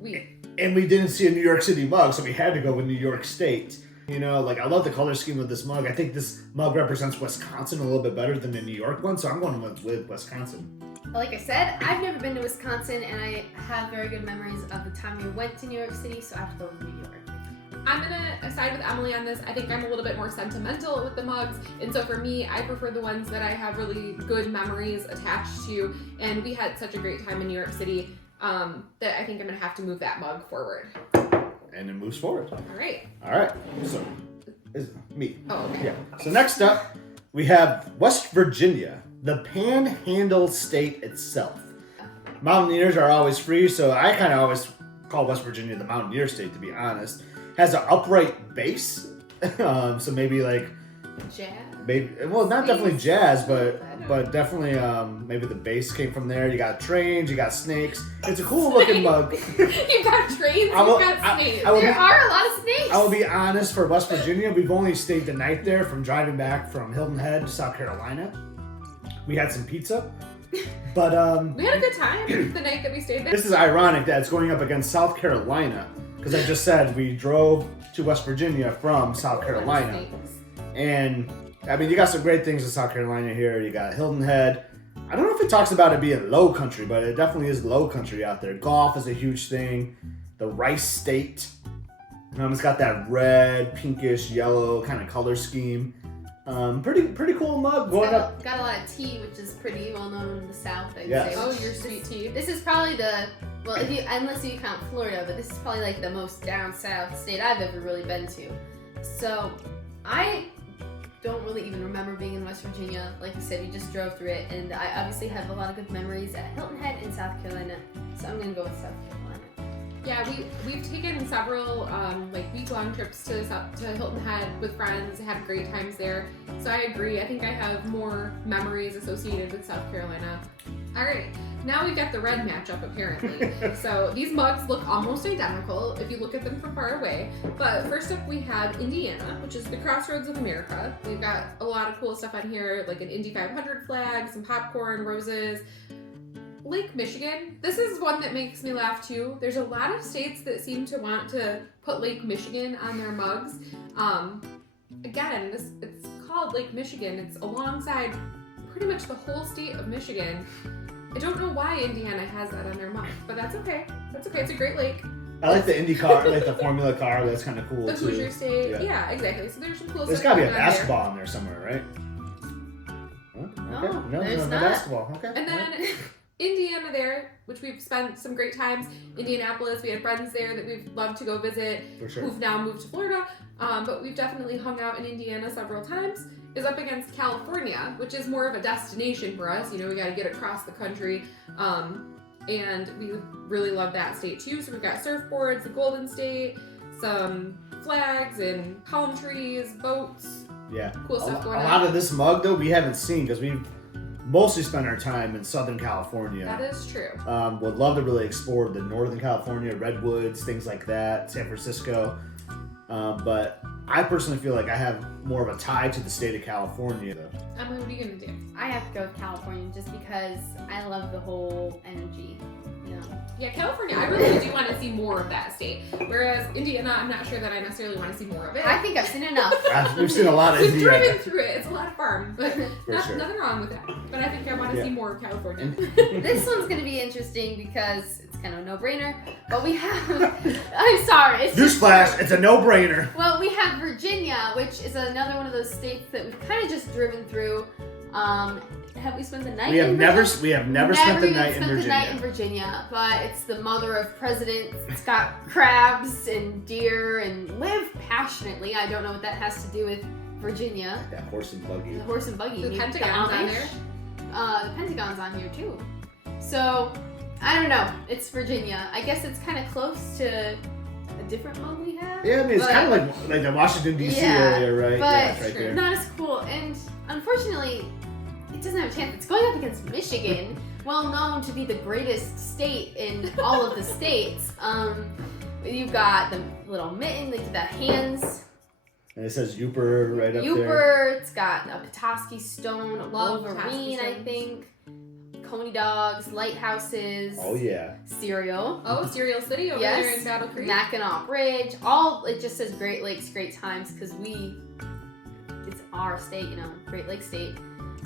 Yeah. And we didn't see a New York City mug, so we had to go with New York State. You know, like I love the color scheme of this mug. I think this mug represents Wisconsin a little bit better than the New York one, so I'm going with Wisconsin. Like I said, I've never been to Wisconsin, and I have very good memories of the time we went to New York City, so I have to go with New York. I'm gonna side with Emmalee on this. I think I'm a little bit more sentimental with the mugs, and so for me, I prefer the ones that I have really good memories attached to, and we had such a great time in New York City that I think I'm gonna have to move that mug forward. And it moves forward. All right. All right. So, is me. Oh, okay. Yeah. So next up, we have West Virginia, the Panhandle state itself. Mountaineers are always free, so I kind of always call West Virginia the Mountaineer state, to be honest. Has an upright base, so maybe like Jazz? maybe not definitely jazz, but definitely maybe the base came from there. You got trains, you got snakes. It's a cool looking mug. You got trains, you got snakes. There are a lot of snakes. I will be honest, for West Virginia, we've only stayed the night there from driving back from Hilton Head to South Carolina. We had some pizza, but we had a good time the night that we stayed there. this is ironic that it's going up against South Carolina, because I just said we drove to West Virginia from South Carolina. And I mean, you got some great things in South Carolina here. You got Hilton Head. I don't know if it talks about it being low country, but it definitely is low country out there. Golf is a huge thing. The rice state. It's got that red, pinkish, yellow kind of color scheme. Pretty cool mug. Got a lot of tea, which is pretty well known in the South, I'd Yes. say. Oh, your sweet tea. This is probably unless you count Florida, but this is probably like the most down south state I've ever really been to. So I don't really even remember being in West Virginia. Like you said, we just drove through it, and I obviously have a lot of good memories at Hilton Head in South Carolina. So I'm gonna go with South Carolina. Yeah, we've taken several like week-long trips to Hilton Head with friends, had great times there. So I agree. I think I have more memories associated with South Carolina. All right, now we've got the red matchup apparently. So these mugs look almost identical if you look at them from far away. But first up we have Indiana, which is the crossroads of America. We've got a lot of cool stuff on here, like an Indy 500 flag, some popcorn, roses. Lake Michigan. This is one that makes me laugh too. There's a lot of states that seem to want to put Lake Michigan on their mugs. Again, it's called Lake Michigan. It's alongside pretty much the whole state of Michigan. I don't know why Indiana has that on their mug, but that's okay. That's okay. It's a great lake. I like the Indy car, like the Formula car. That's kind of cool The too. Hoosier State. Yeah, exactly. So there's some cool There's stuff. got to be a going on there. basketball in there somewhere, right? Huh? No, there's no not. basketball. Okay. And then Indiana there, which we've spent some great times. Indianapolis, we had friends there that we've loved to go visit, For sure. who've now moved to Florida, but we've definitely hung out in Indiana several times, is up against California, which is more of a destination for us. You know, we got to get across the country, and we really love that state too. So we've got surfboards, the Golden State, some flags and palm trees, boats, Yeah. cool stuff going A on. lot of this mug though we haven't seen because we've mostly spent our time in Southern California. That is true. Would love to really explore the Northern California, redwoods, things like that, San Francisco. But I personally feel like I have more of a tie to the state of California. Emma, what are you gonna do? I have to go with California just because I love the whole energy, you know. Yeah, California, I really do want to see more of that state. Whereas Indiana, I'm not sure that I necessarily want to see more of it. I think I've seen enough. We've seen a lot of We've Indiana. driven through it. It's a lot of farm, but sure. nothing wrong with that. But I think I want to Yeah. see more of California. This one's gonna be interesting because it's kind of a no-brainer. But we have, I'm sorry. It's just- Newsflash, it's a no-brainer. Well, we have Virginia, which is another one of those states that we've kind of just driven through. Have we spent the night? We have in never Virginia? spent the even night in spent Virginia. the night in Virginia, but it's the mother of presidents. It's got crabs and deer and live passionately. I don't know what that has to do with Virginia. That horse and buggy. The horse and buggy. The Maybe Pentagon's on Amish. there. The Pentagon's on here too. So, I don't know. It's Virginia. I guess it's kind of close to a different mug we have. Yeah, I mean, it's but- kind of like the Washington, D.C. Yeah, area, right? but Yeah, it's right there. not as cool. And unfortunately, it doesn't have a chance. It's going up against Michigan, well known to be the greatest state in all of the states. You've got the little mitten, like the hands. And it says Uper right up there. Uper. It's got a Petoskey stone, a Love Wolverine, Petoskey I stones. think. Coney dogs, lighthouses. Oh yeah. Cereal. Oh, Cereal City over Yes. there in Battle Creek. Mackinac Bridge. All it just says Great Lakes, Great Times because it's our state, you know, Great Lakes state.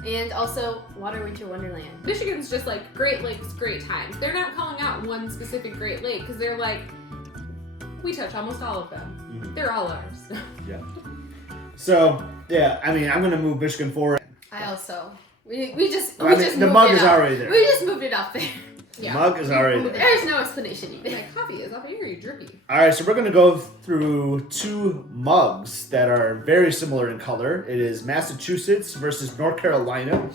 And also Water Winter Wonderland. Michigan's just like Great Lakes, Great Times. They're not calling out one specific Great Lake because they're like, we touch almost all of them. Mhm. They're all ours. Yeah. So yeah, I mean, I'm gonna move Michigan forward. I also we just I mean, just the moved mug it is up. already there. We just moved it up there. Yeah. Mug is already there. There's no explanation needed. My coffee is up here, you drippy. All right, so we're gonna go through two mugs that are very similar in color. It is Massachusetts versus North Carolina.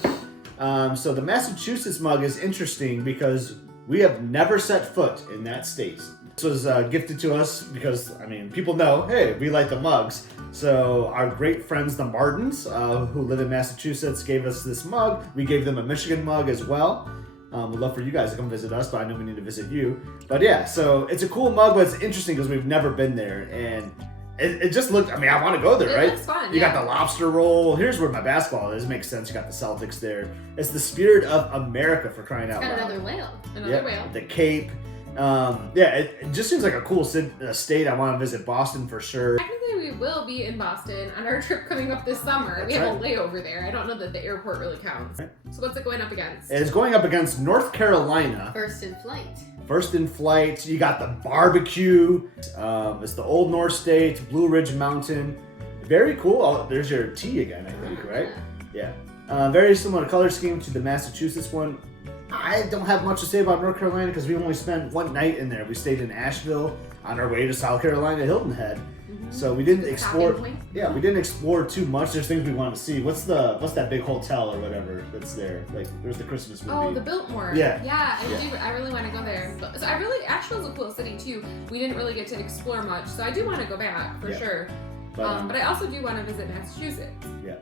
So the Massachusetts mug is interesting because we have never set foot in that state. This was gifted to us because, I mean, people know, hey, we like the mugs. So our great friends, the Martins, who live in Massachusetts, gave us this mug. We gave them a Michigan mug as well. We'd love for you guys to come visit us, but I know we need to visit you. But yeah, so it's a cool mug, but it's interesting because we've never been there. And it just looked, I mean, I want to go there, right? It looks fun, You yeah. got the lobster roll. Here's where my basketball is. Makes sense. You got the Celtics there. It's the spirit of America, for crying out Got loud. another whale. Another Yep, whale. the Cape. Yeah, it just seems like a cool state. I want to visit Boston for sure. Technically, we will be in Boston on our trip coming up this summer. That's We have right. a layover there. I don't know that the airport really counts. So what's it going up against? It's going up against North Carolina. First in flight. First in flight. You got the barbecue. It's the Old North State, Blue Ridge Mountain. Very cool. Oh, there's your T again, I think, right? Yeah. Very similar color scheme to the Massachusetts one. I don't have much to say about North Carolina because we only spent one night in there. We stayed in Asheville on our way to South Carolina, Hilton Head. So we didn't explore. Talking point. Yeah, we didn't explore too much. There's things we wanted to see. What's that big hotel or whatever that's there? Like, there's the Christmas movie. Oh, the Biltmore. Yeah. Yeah, Yeah. I really want to go there. So I really, Asheville's a cool city too. We didn't really get to explore much, so I do want to go back for Yeah. sure. But, But I also do want to visit Massachusetts. yeah.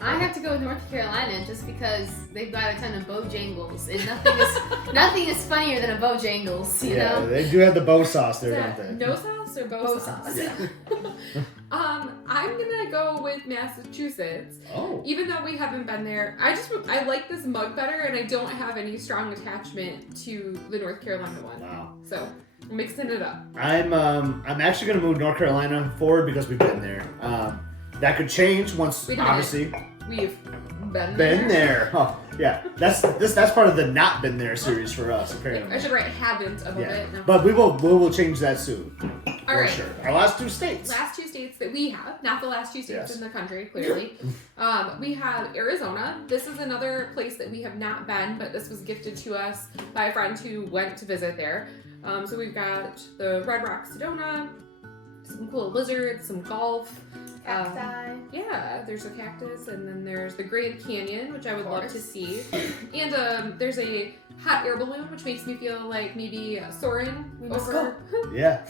I have to go with North Carolina just because they've got a ton of Bojangles, and nothing is funnier than a Bojangles, you Yeah, know. they do have the bow sauce Is there, that don't they? no sauce or bow Bow sauce? sauce. Yeah. I'm gonna go with Massachusetts. Oh. Even though we haven't been there, I like this mug better, and I don't have any strong attachment to the North Carolina one. Wow. So I'm mixing it up. I'm actually gonna move North Carolina forward because we've been there. That could change once, Wait a minute. obviously. We've been There. Oh, yeah. That's part of the not been there series for us, apparently. I should write haven't above Yeah. it. No. But we will change that soon. All For right. sure. Our last two states. Last two states that we have, not the last two states Yes. in the country, clearly. We have Arizona. This is another place that we have not been, but this was gifted to us by a friend who went to visit there. So we've got the Red Rock Sedona, some cool lizards, some golf. Cacti. Yeah, there's a cactus, and then there's the Grand Canyon, which I would love to course. see. And there's a hot air balloon, which makes me feel like maybe soaring We must over. Yeah.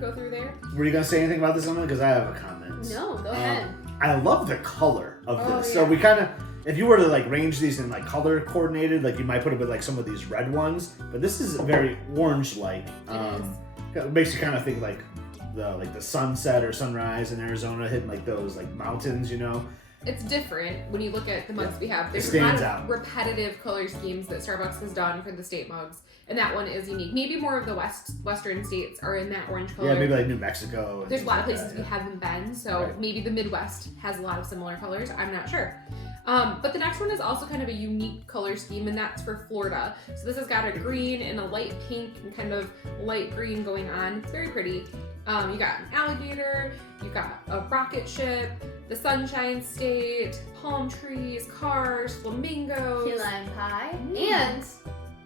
Go through there. Were you gonna say anything about this, Emma? Because I have a comment. No, go ahead. I love the color of Oh, this. yeah. So we kind of, if you were to like range these in like color coordinated, like you might put it with like some of these red ones, but this is very orange-like. It makes you kind of think like the sunset or sunrise in Arizona hitting like those like mountains, you know. It's different when you look at the mugs we have. There's It a lot stands of out. repetitive color schemes that Starbucks has done for the state mugs, and that one is unique. Maybe more of the western states are in that orange color. Yeah, maybe like New Mexico. and There's a lot of things places like we that, haven't been, so Right. maybe the Midwest has a lot of similar colors. I'm not sure. But the next one is also kind of a unique color scheme, and that's for Florida. So this has got a green and a light pink and kind of light green going on. It's very pretty. You got an alligator, you got a rocket ship, the Sunshine State, palm trees, cars, flamingos, Key lime pie and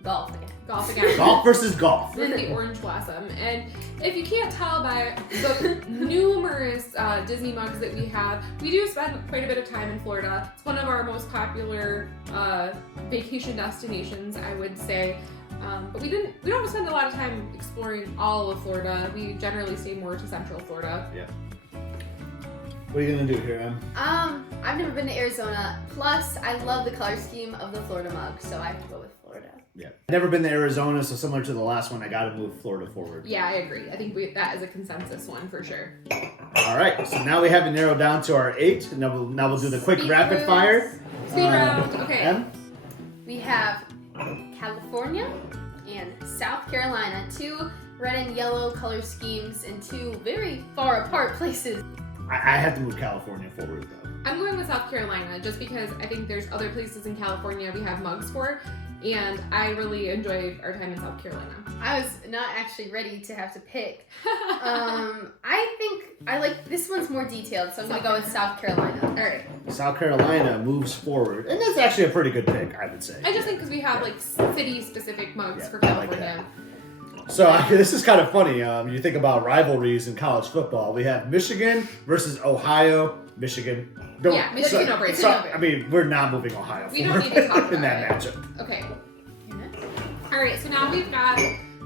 golf again. golf again. Golf versus golf. Then the orange blossom. And if you can't tell by the numerous Disney mugs that we have, we do spend quite a bit of time in Florida. It's one of our most popular vacation destinations, I would say. But we don't spend a lot of time exploring all of Florida. We generally stay more to Central Florida. What are you gonna do here, Em? I've never been to Arizona. Plus, I love the color scheme of the Florida mug, so I have to go with Florida. Yeah. Never been to Arizona, so similar to the last one, I gotta move Florida forward. Yeah, I agree. I think that is a consensus one for sure. All right, so now we have it narrowed down to our 8. Now we'll do the quick Speed rapid rounds. fire. Speed round. Okay. Em? have California and South Carolina, 2 red and yellow color schemes in 2 very far apart places. I have to move California forward though. I'm going with South Carolina just because I think there's other places in California we have mugs for, and I really enjoyed our time in South Carolina. I was not actually ready to have to pick. I think I like this one's more detailed, so I'm gonna go with South Carolina. All right. South Carolina moves forward, and that's actually a pretty good pick, I would say. I just think because we have like city-specific mugs Yeah, for I like California. So this is kind of funny. You think about rivalries in college football. We have Michigan versus Ohio. Michigan. Yeah, Michigan over. It's over. I mean, we're not moving Ohio We don't need to talk in about that matchup. Okay. All right, so now we've got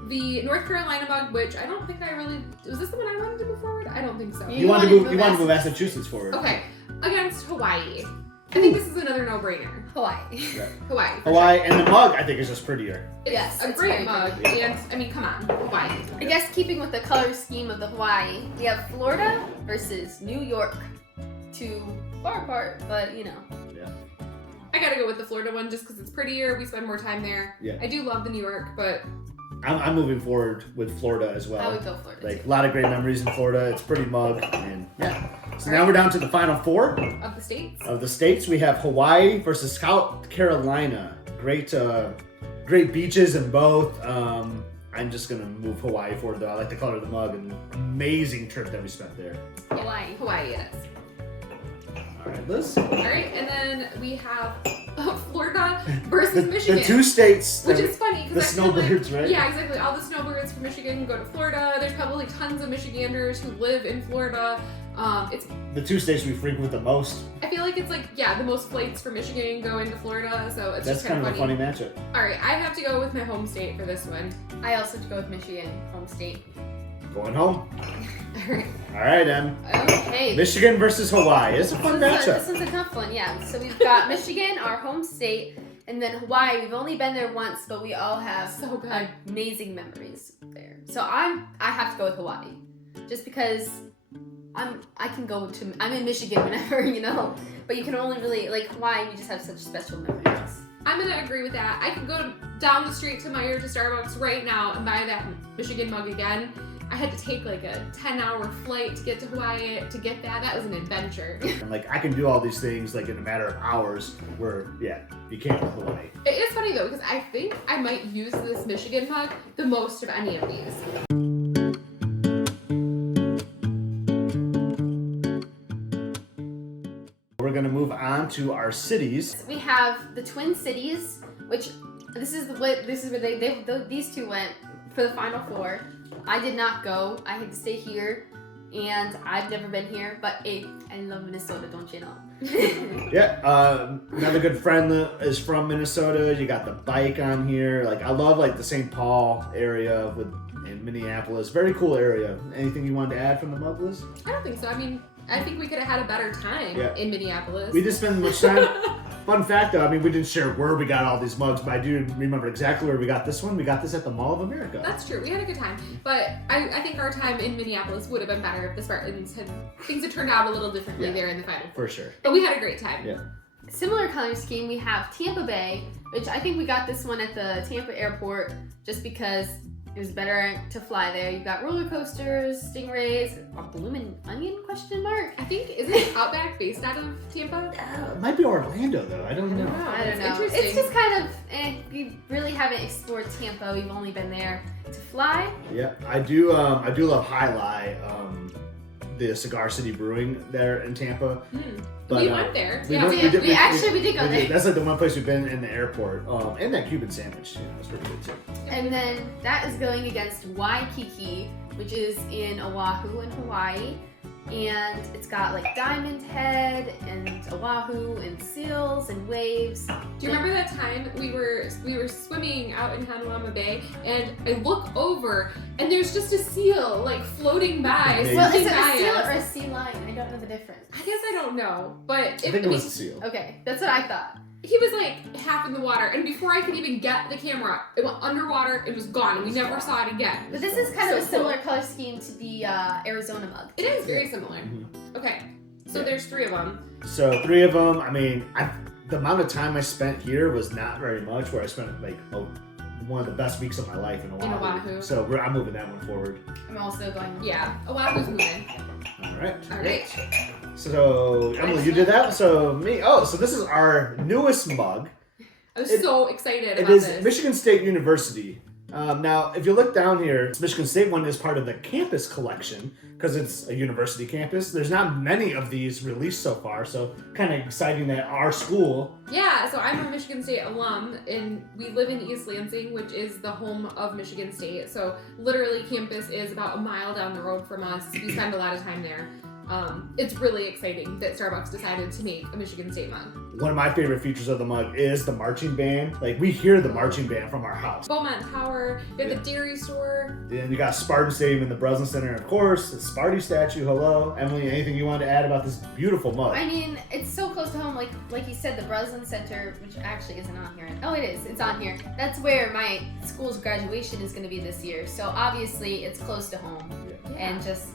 the North Carolina mug, which I don't think I really... Was this the one I wanted to move forward? I don't think so. You want to move Massachusetts forward. Okay, against Hawaii. I think this is another no-brainer. Hawaii. Hawaii. Hawaii, and the mug I think is just prettier. Yes, A it's great very mug, pretty. and I mean, come on, Hawaii. I guess keeping with the color scheme of the Hawaii, we have Florida versus New York. 2 far apart, but you know. I gotta go with the Florida one just because it's prettier. We spend more time there. Yeah. I do love the New York, but I'm moving forward with Florida as well. I would go Florida Like too. a lot of great memories in Florida. It's a pretty mug, and yeah. So now we're down to the final 4 of the states. of the states. We have Hawaii versus South Carolina. Great beaches in both. I'm just gonna move Hawaii forward though. I like the color of the mug and amazing trip that we spent there. Hawaii it is. All right, Liz. All right, and then we have Florida versus Michigan. The 2 states. Which is funny the because I feel snowbirds, like, right? Yeah, exactly. All the snowbirds from Michigan go to Florida. There's probably tons of Michiganders who live in Florida. It's The 2 states we frequent the most. I feel like it's like the most flights from Michigan go into Florida, so it's That's just kind of a funny matchup. All right, I have to go with my home state for this one. I also have to go with Michigan, home state. Going home. All right. All right, Em. Okay. Michigan versus Hawaii. It's a fun This matchup. one's a tough one, yeah. So we've got Michigan, our home state, and then Hawaii. We've only been there once, but we all have So good. amazing memories there. So I have to go with Hawaii, just because I'm in Michigan whenever, you know. But you can only really like Hawaii. You just have such special memories. I'm gonna agree with that. I could go down the street to Starbucks right now and buy that Michigan mug again. I had to take like a 10-hour flight to get to Hawaii to get that. That was an adventure. And like I can do all these things like in a matter of hours. Where you can't with Hawaii. It is funny though, because I think I might use this Michigan mug the most of any of these. We're gonna move on to our cities. We have the Twin Cities, which this is where these 2 went for the Final 4. I did not go. I had to stay here, and I've never been here. But I love Minnesota, don't you know? Yeah, another good friend that is from Minnesota. You got the bike on here. Like I love like the St. Paul area in Minneapolis. Very cool area. Anything you wanted to add from the mug, Liz? I don't think so. I mean, I think we could have had a better time in Minneapolis. We didn't spend much time. Fun fact though, I mean, we didn't share where we got all these mugs, but I do remember exactly where we got this one. We got this at the Mall of America. That's true. We had a good time. But I think our time in Minneapolis would have been better if things had turned out a little differently there in the final. For sure. But we had a great time. Yeah. Similar color scheme, we have Tampa Bay, which I think we got this one at the Tampa airport just because it was better to fly there. You've got roller coasters, stingrays, a bloomin' onion question mark. I think, isn't Outback based out of Tampa? It might be Orlando though. I don't know. I don't know. Interesting. It's just kind of, we really haven't explored Tampa. We've only been there to fly. Yeah, I do love Highlight, the Cigar City Brewing there in Tampa. But, We went there. We Yeah, did- we actually did go there. That's like the one place we've been in the airport. And that Cuban sandwich, it was pretty good too. And then that is going against Waikiki, which is in Oahu in Hawaii. And it's got like Diamond Head and Oahu and seals and waves. Do you remember that time we were swimming out in Hanalama Bay and I look over and there's just a seal like floating by. Amazing. Well, is swimming it a by seal us. or a sea lion? I don't know the difference. I guess I don't know, but I think it was a seal. Okay, that's what I thought. he was like half in the water, and before I could even get the camera, it went underwater. It was gone, and we never saw it again. But this is kind of a So similar cool. color scheme to the Arizona mug. It is very similar. Mhm. Okay, so Yeah. there's 3 of them. So 3 of them. I mean, the amount of time I spent here was not very much. Where I spent like one of the best weeks of my life in Oahu. Oahu. So I'm moving that one forward. I'm also going. Yeah, Oahu's moving. All right. All right. So Emily, you did that. So me. Oh, so this is our newest mug. I was so excited about It is this. Michigan State University. Now, if you look down here, this Michigan State one is part of the campus collection because it's a university campus. There's not many of these released so far, so kind of exciting that our school. Yeah, so I'm a Michigan State alum, and we live in East Lansing, which is the home of Michigan State. So literally, campus is about a mile down the road from us. We spend a lot of time there. It's really exciting that Starbucks decided to make a Michigan State mug. One of my favorite features of the mug is the marching band. Like, we hear the marching band from our house. Beaumont Tower, you have the dairy store. Then you got Spartan Stadium in the Breslin Center, of course. The Sparty statue. Hello, Emily. Anything you wanted to add about this beautiful mug? I mean, it's so close to home. Like you said, the Breslin Center, which actually isn't on here. Oh, it is. It's on here. That's where my school's graduation is going to be this year. So obviously, it's close to home and just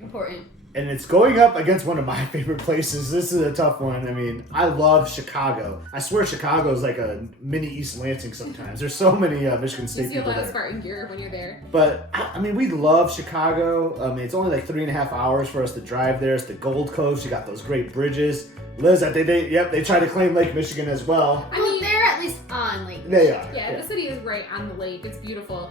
important. And it's going up against one of my favorite places. This is a tough one. I mean, I love Chicago. I swear Chicago is like a mini East Lansing sometimes. There's so many Michigan State You see a people lot of there. Spartan gear when you're there. But, I mean, we love Chicago. I mean, it's only like 3.5 hours for us to drive there. It's the Gold Coast. You got those great bridges. Liz, they try to claim Lake Michigan as well. I mean, They're at least on Lake They are. yeah, the city is right on the lake. It's beautiful.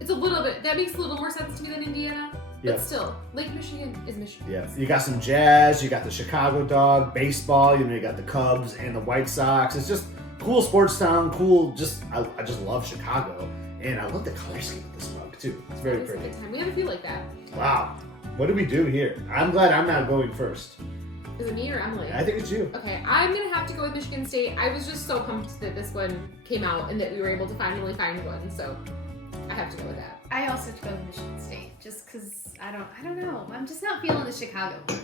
It's a little bit, that makes a little more sense to me than Indiana. But Yeah. still, Lake Michigan is Michigan. Yeah, you got some jazz, you got the Chicago Dog, baseball, you got the Cubs and the White Sox. It's just cool sports town, cool, I just love Chicago. And I love the color scheme of this mug too. It's very It's a pretty. good time. We have a few like that. Wow. What do we do here? I'm glad I'm not going first. Is it me or Emily? I think it's you. Okay, I'm gonna have to go with Michigan State. I was just so pumped that this one came out and that we were able to finally find one, so I have to go with that. I also have to go with Michigan State just because I don't know. I'm just not feeling the Chicago one.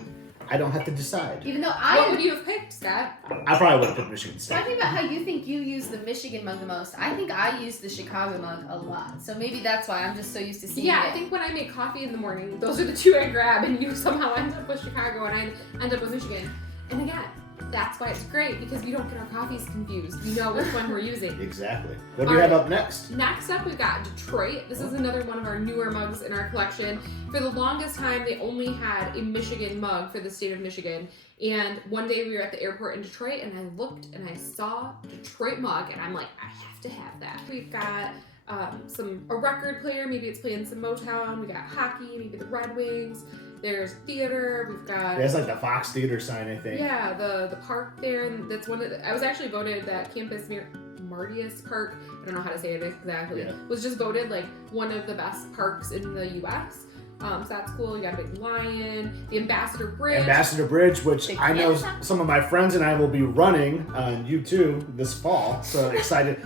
I don't have to decide. Even though What would you have picked, Scott? I probably would have picked Michigan State. talking about how you think you use the Michigan mug the most, I think I use the Chicago mug a lot. So maybe that's why I'm just so used to seeing Yeah, it. I think when I make coffee in the morning, those are the two I grab, and you somehow end up with Chicago and I end up with Michigan. And again, that's why it's great, because we don't get our coffees confused. We know which one we're using. Exactly. What do we have up next? Next up, we've got Detroit. This is another one of our newer mugs in our collection. For the longest time, they only had a Michigan mug for the state of Michigan. And one day we were at the airport in Detroit, and I looked and I saw Detroit mug, and I'm like, I have to have that. We've got a record player, maybe it's playing some Motown. We got hockey, maybe the Red Wings. There's theater. We've got That's like the Fox Theater sign, I think. yeah, the park there. And that's one of I was actually voted that campus Martius Park. I don't know how to say it exactly. Yeah. Was just voted like one of the best parks in the U.S. So that's cool. You got a big lion, the Ambassador Bridge. Ambassador Bridge, which Big I know fan. some of my friends and I will be running on U2 this fall. So excited.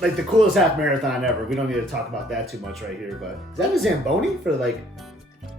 Like the coolest half marathon ever. We don't need to talk about that too much right here, but is that a Zamboni for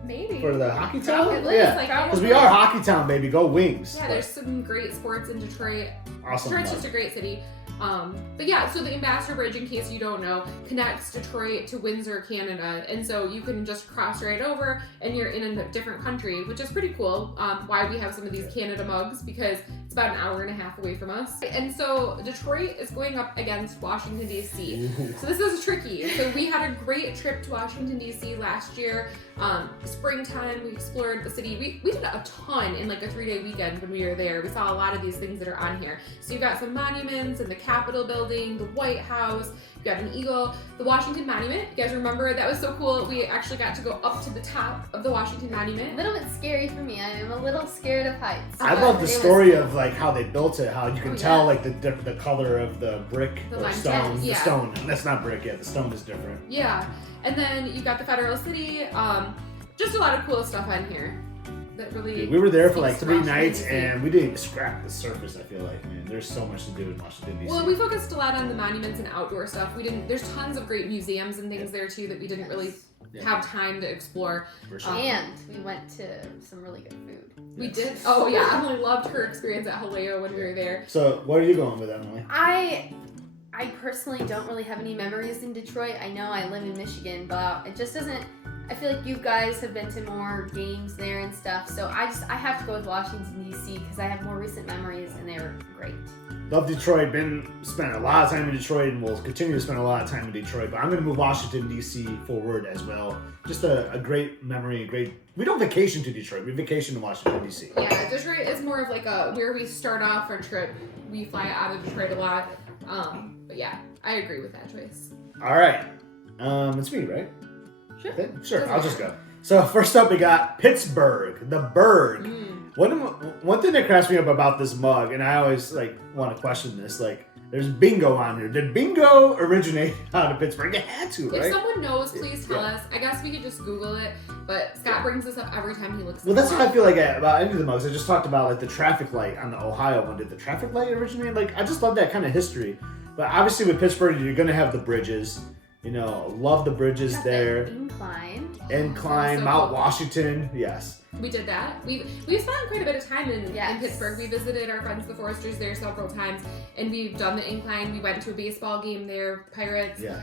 Maybe. for the hockey town? Probably. Yeah. Like, Because we are hockey town, baby. Go Wings. Yeah, there's some great sports in Detroit. Awesome. Detroit's mug. just a great city. But yeah, so the Ambassador Bridge, in case you don't know, connects Detroit to Windsor, Canada. And so you can just cross right over and you're in a different country, which is pretty cool. Why we have some of these Canada mugs, because it's about an hour and a half away from us. And so Detroit is going up against Washington, D.C. So this is tricky. So we had a great trip to Washington, D.C. last year. Springtime, we explored the city. We did a ton in like a 3-day weekend when we were there. We saw a lot of these things that are on here. So you've got some monuments and the Capitol building, the White House, you got an eagle, the Washington Monument. You guys remember? That was so cool. We actually got to go up to the top of the Washington A Monument. little bit scary for me. I am a little scared of heights. I but love the it was- story of like how they built it, how you can Oh, tell yeah. like the color of the brick The or lime stone. tile, The yeah. stone. That's not brick yet. The stone is different. Yeah. And then you've got the Federal City. Just a lot of cool stuff on here. That really. Dude, we were there for like speaks to 3 Washington, nights D.C. and we didn't even scrap the surface, I feel like, man. There's so much to do in Washington, D.C. Well, we focused a lot on the monuments and outdoor stuff. There's tons of great museums and things there too that we didn't really have time to explore. For sure. And we went to some really good food. We did. Oh yeah, Emily loved her experience at Haleo when we were there. So, what are you going with, Emily? I personally don't really have any memories in Detroit. I know I live in Michigan, but it just doesn't. I feel like you guys have been to more games there and stuff, so I have to go with Washington D.C. because I have more recent memories and they were great. Love Detroit. Spent a lot of time in Detroit and will continue to spend a lot of time in Detroit. But I'm going to move Washington, D.C. forward as well. Just a great memory. We don't vacation to Detroit. We vacation to Washington, D.C. Yeah, Detroit is more of like where we start off our trip. We fly out of Detroit a lot. But yeah, I agree with that choice. All right. It's me, right? Sure. Sure, I'll just go. So first up, we got Pittsburgh, the Berg. One thing that cracks me up about this mug, and I always want to question this, there's bingo on here. Did bingo originate out of Pittsburgh? It had to, right? If someone knows, please tell us. I guess we could just Google it, but Scott brings this up every time he looks at Well, that's how I feel about any of the mugs. I just talked about the traffic light on the Ohio one. Did the traffic light originate? I just love that kind of history. But obviously with Pittsburgh, you're going to have the bridges. Love the bridges there. Incline, So Mount cool. Washington, yes. We did that. We've spent quite a bit of time in Pittsburgh. We visited our friends the Foresters there several times, and we've done the Incline. We went to a baseball game there, Pirates. Yeah.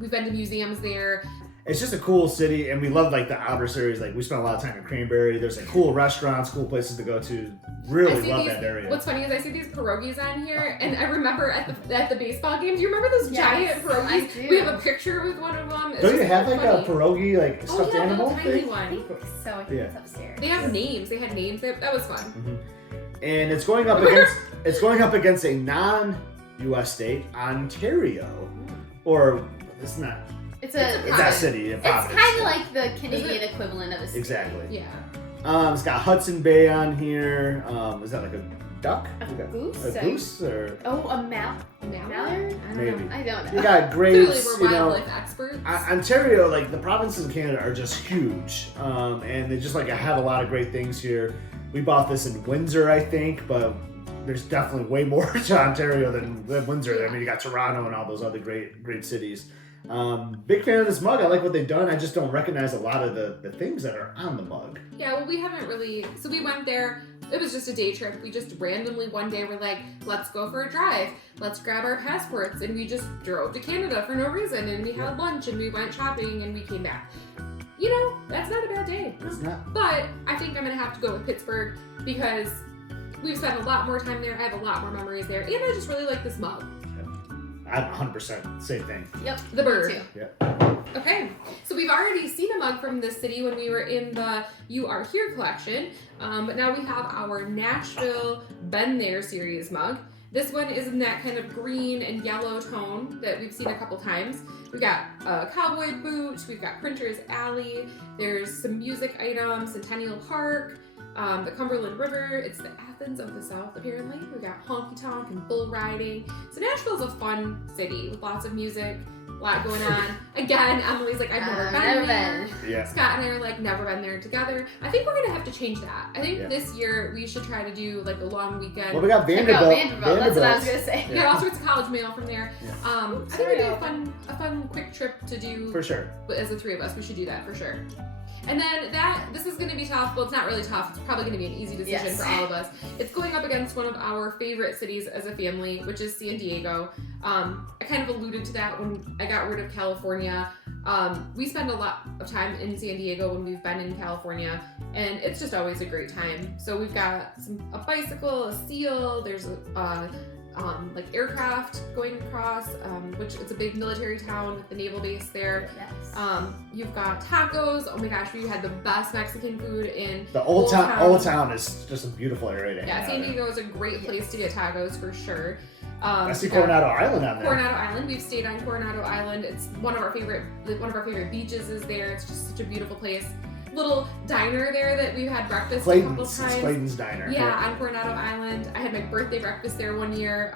We've been to museums there. It's just a cool city, and we love the outer series. We spent a lot of time in Cranberry. There's cool restaurants, cool places to go to. Really love that area. What's funny is I see these pierogies on here, and I remember at the baseball game. Do you remember those giant pierogies? I do. We have a picture with one of them. It's Don't you just have funny. a pierogi stuffed animal little tiny thing? one. So I think it's upstairs. They have names. They had names. That was fun. Mm-hmm. And it's going up against a non-U.S. state, Ontario, or it's not. It's that city. It's kind of like the Canadian equivalent of a state. Exactly. Yeah. It's got Hudson Bay on here. Is that a duck? A goose? A goose or? A mallard? Maybe. I don't know. You got Clearly, grapes. we're wildlife experts. Ontario, the provinces in Canada are just huge, and they just have a lot of great things here. We bought this in Windsor, I think, but there's definitely way more to Ontario than Windsor. I mean, you got Toronto and all those other great cities. Big fan of this mug. I like what they've done. I just don't recognize a lot of the things that are on the mug. Yeah, well, we haven't really. So we went there. It was just a day trip. We just randomly one day were like, let's go for a drive. Let's grab our passports. And we just drove to Canada for no reason. And we had lunch and we went shopping and we came back. That's not a bad day. It's not. But I think I'm going to have to go with Pittsburgh because we've spent a lot more time there. I have a lot more memories there. And I just really like this mug. I'm 100% same thing. Yep. The bird. Me too. Yeah. Okay, so we've already seen a mug from this city when we were in the You Are Here collection, but now we have our Nashville Been There series mug. This one is in that kind of green and yellow tone that we've seen a couple times. We've got a cowboy boot, we've got Printer's Alley, there's some music items, Centennial Park, the Cumberland River, it's the Athens of the South apparently. We've got honky tonk and bull riding. So Nashville's a fun city with lots of music, a lot going on. Again, Emilee's like, I've never been there. Yeah. Scott and I are never been there together. I think we're gonna have to change that. I think this year we should try to do a long weekend. Well, we got Vanderbilt. That's what I was gonna say. We got all sorts of college mail from there. Yeah. I think it'd be a fun quick trip to do. For sure. As the three of us, we should do that for sure. And then this is going to be tough. Well, it's not really tough. It's probably going to be an easy decision for all of us. It's going up against one of our favorite cities as a family, which is San Diego. I kind of alluded to that when I got rid of California. We spend a lot of time in San Diego when we've been in California, and it's just always a great time. So we've got a bicycle, a seal, there's aircraft going across, which it's a big military town with the naval base there. Yes. You've got tacos. Oh my gosh, we had the best Mexican food in The Old Town. Old Town is just a beautiful area to hang out San in. Diego is a great place to get tacos for sure. I see Coronado Island on there. Coronado Island. We've stayed on Coronado Island. It's one of our favorite beaches is there. It's just such a beautiful place. Little diner there that we've had breakfast a couple times. It's Clayton's Diner. Yeah, on Coronado Island. I had my birthday breakfast there one year.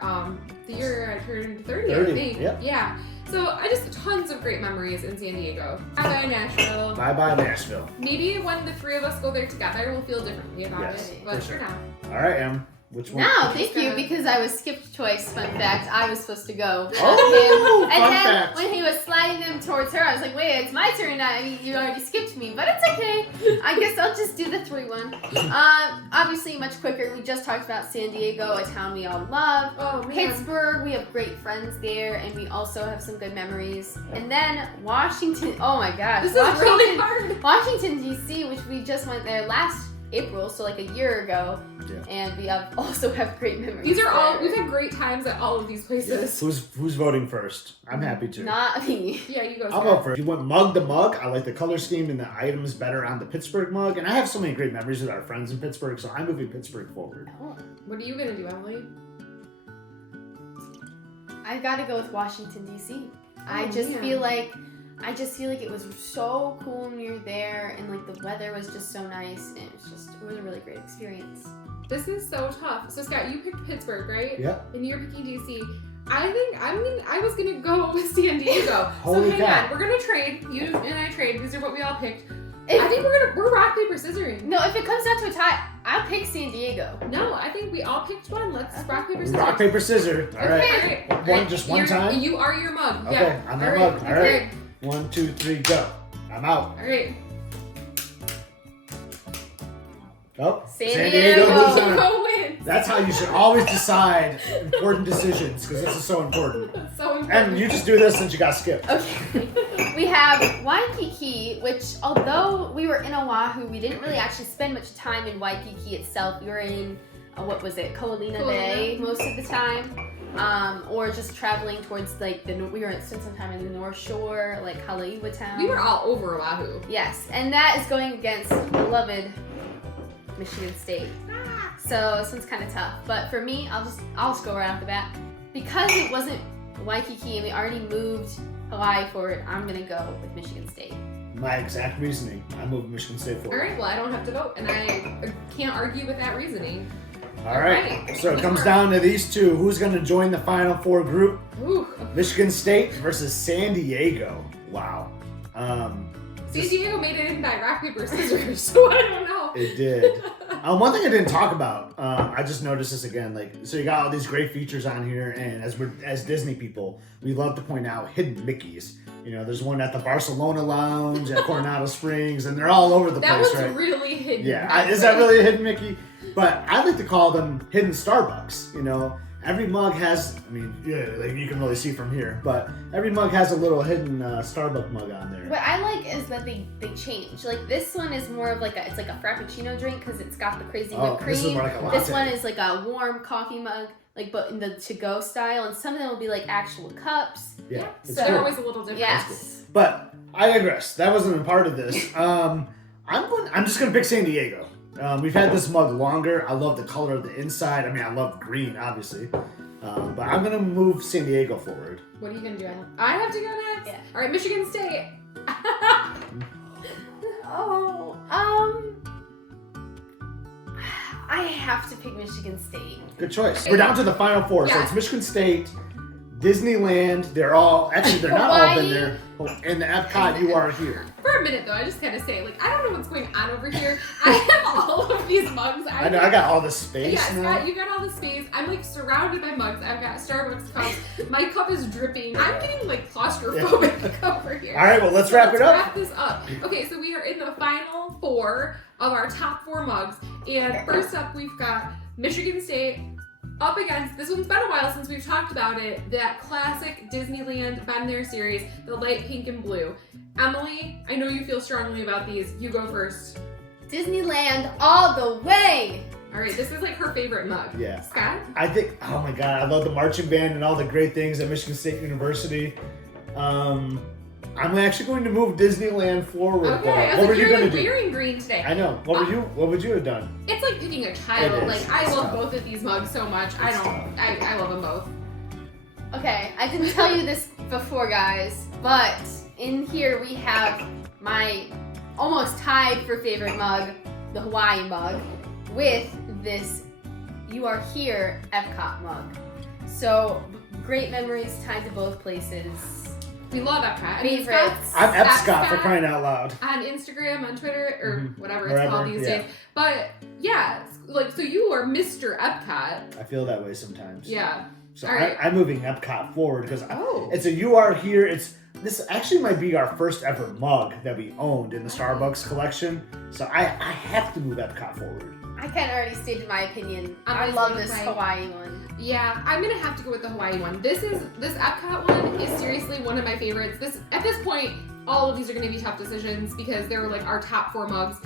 The year I turned 30, I 30, think. yep. Yeah. So I just tons of great memories in San Diego. Bye-bye, Nashville. Bye-bye, Nashville. Maybe when the three of us go there together, we'll feel differently about Yes, it. But for sure. now. All right, Em. Which one? No, thank you, because I was skipped choice. Fun fact, I was supposed to go. Oh, and fun then fact. when he was sliding them towards her, I was like, wait, it's my turn now. I mean, you already skipped me, but it's okay. I guess I'll just do the 3-1. Obviously, much quicker. We just talked about San Diego, a town we all love. Oh, man. Pittsburgh, we have great friends there, and we also have some good memories. And then Washington, oh my gosh. This is really hard. Washington, D.C., which we just went there last April, so like a year ago. Yeah. And we also have great memories. These are all, there. we've had great times at all of these places. Who's voting first? I'm happy to. Not me. Yeah, you go. I'll Scott. go first. You went mug to mug. I like the color scheme and the items better on the Pittsburgh mug. And I have so many great memories with our friends in Pittsburgh, so I'm moving Pittsburgh forward. What are you gonna do, Emily? I gotta go with Washington, D.C. I Oh, just man. feel like it was so cool when we were there, and like the weather was just so nice, and it was a really great experience. This is so tough. So Scott, you picked Pittsburgh, right? Yep. And you're picking DC. I was gonna go with San Diego. Holy so hang cow. on, we're gonna trade. You and I trade. These are what we all picked. If- I think we're rock paper scissoring. No, if it comes down to a tie, I'll pick San Diego. No, I think we all picked one. Let's rock paper scissors. Rock, paper, scissors. All right. Okay. All right. Just one You're- time? You are your mug. Okay, Yeah. I'm that All mug. All right. Okay. 1, 2, 3, go. I'm out. All right. Oh, San Diego. moves on. Go win. That's how you should always decide important decisions, because this is so important. So important. And you just do this since you got skipped. Okay. We have Waikiki, which although we were in Oahu, we didn't really actually spend much time in Waikiki itself. We were in, what was it, Ko'olina Bay most of the time. Or just traveling towards like we spent some time in the North Shore, like Haleiwa town. We were all over Oahu. Yes, and that is going against beloved Michigan State. So this one's kind of tough, but for me, I'll just go right off the bat because it wasn't Waikiki and we already moved Hawaii forward. I'm gonna go with Michigan State. My exact reasoning. I moved Michigan State All forward. right. Well, I don't have to vote, and I can't argue with that reasoning. All right. Right. So it comes down to these two. Who's going to join the Final Four group? Ooh. Michigan State versus San Diego. Wow. San Diego made it in by rock paper scissors, so I don't know. It did. One thing I didn't talk about, I just noticed this again. Like, so you got all these great features on here, and as Disney people, we love to point out hidden Mickeys. You know, there's one at the Barcelona Lounge at Coronado Springs, and they're all over the That place, was right? really hidden. Yeah, is that really a hidden Mickey? But I like to call them hidden Starbucks. You know, every mug has. I mean, yeah, like you can really see from here, but every mug has a little hidden Starbucks mug on there. What I like is that they change. Like this one is more of like it's like a frappuccino drink because it's got the crazy whipped cream. This is more like a latte. This one is like a warm coffee mug, like but in the to-go style, and some of them will be like actual cups. Yeah, it's So they're cool. always a little different. Yes. But I digress. That wasn't a part of this. I'm just gonna pick San Diego. We've had this mug longer. I love the color of the inside. I mean, I love green, obviously. But I'm gonna move San Diego forward. What are you gonna do, Anna? I have to go next. Yeah. All right, Michigan State. I have to pick Michigan State. Good choice. We're down to the Final Four. So Yeah. it's Michigan State, Disneyland. They're not all been there. And the Epcot, you are here. For a minute though, I just gotta say, like, I don't know what's going on over here. I have all of these mugs. I know. I got all this space Yeah, now. Scott, you got all the space. I'm like surrounded by mugs. I've got Starbucks cups. My cup is dripping. I'm getting like claustrophobic over here. All right. Well, let's So wrap it up. Wrap this up. Okay, so we are in the final four of our top four mugs. And first up, we've got Michigan State up against, this one's been a while since we've talked about it, that classic Disneyland Been There series, the light pink and blue. Emily, I know you feel strongly about these. You go first. Disneyland all the way. All right, this is like her favorite mug. Yeah. Scott? I think. Oh my God, I love the marching band and all the great things at Michigan State University. I'm actually going to move Disneyland forward. Okay, I What was were like, you you're gonna do? wearing green today. I know. What would you have done? It's like picking a It child. is. Like, I It's love tough. both of these mugs so much. I love them both. Okay, I didn't tell you this before, guys, but in here we have my almost tied for favorite mug, the Hawaii mug, with this You Are Here Epcot mug. So great memories tied to both places. We love Epcot. I mean, Favorites. I'm Epscot for crying out loud. On Instagram, on Twitter, or whatever it's Wherever, called these days. But yeah, like, so you are Mr. Epcot. I feel that way sometimes. Yeah. So All right. I'm moving Epcot forward because Oh. it's a You Are Here. This actually might be our first ever mug that we owned in the Starbucks collection. So I have to move Epcot forward. I kind of already stated my opinion. I I'm love gonna this say- Hawaii one. Yeah, I'm gonna have to go with the Hawaii one. This Epcot one is seriously one of my favorites. At this point, all of these are gonna be tough decisions because they're like our top 4 mugs.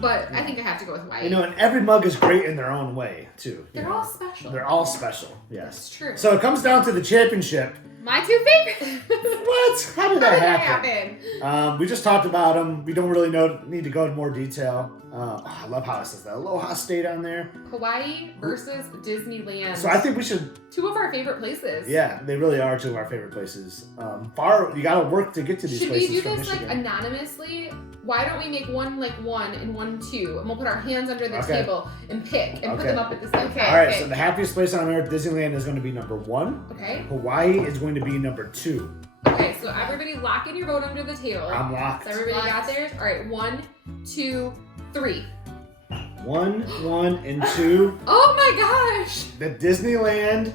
But I think I have to go with Hawaii. You know, and every mug is great in their own way too. They're all special. They're all special. Yes. That's true. So it comes down to the championship. My 2 favorites. What? How did that happen? happen? We just talked about them. We don't really need to go into more detail. I love how it says that Aloha State on there. Hawaii versus Disneyland. So I think we should. 2 of our favorite places. Yeah, they really are 2 of our favorite places. You gotta work to get to these Should places. we do from this like Michigan. anonymously? Why don't we make one like 1 and 1 2, and we'll put our hands under the Okay. table and pick and put Okay. them up at the same Okay. time. All right, so the happiest place on earth, Disneyland, is going to be number 1. Okay. Hawaii is going to be number 2. Okay. So everybody lock in your vote under the table. I'm locked. So everybody got theirs. All right. 1, 2, 3. 1, 1, and 2. Oh my gosh! The Disneyland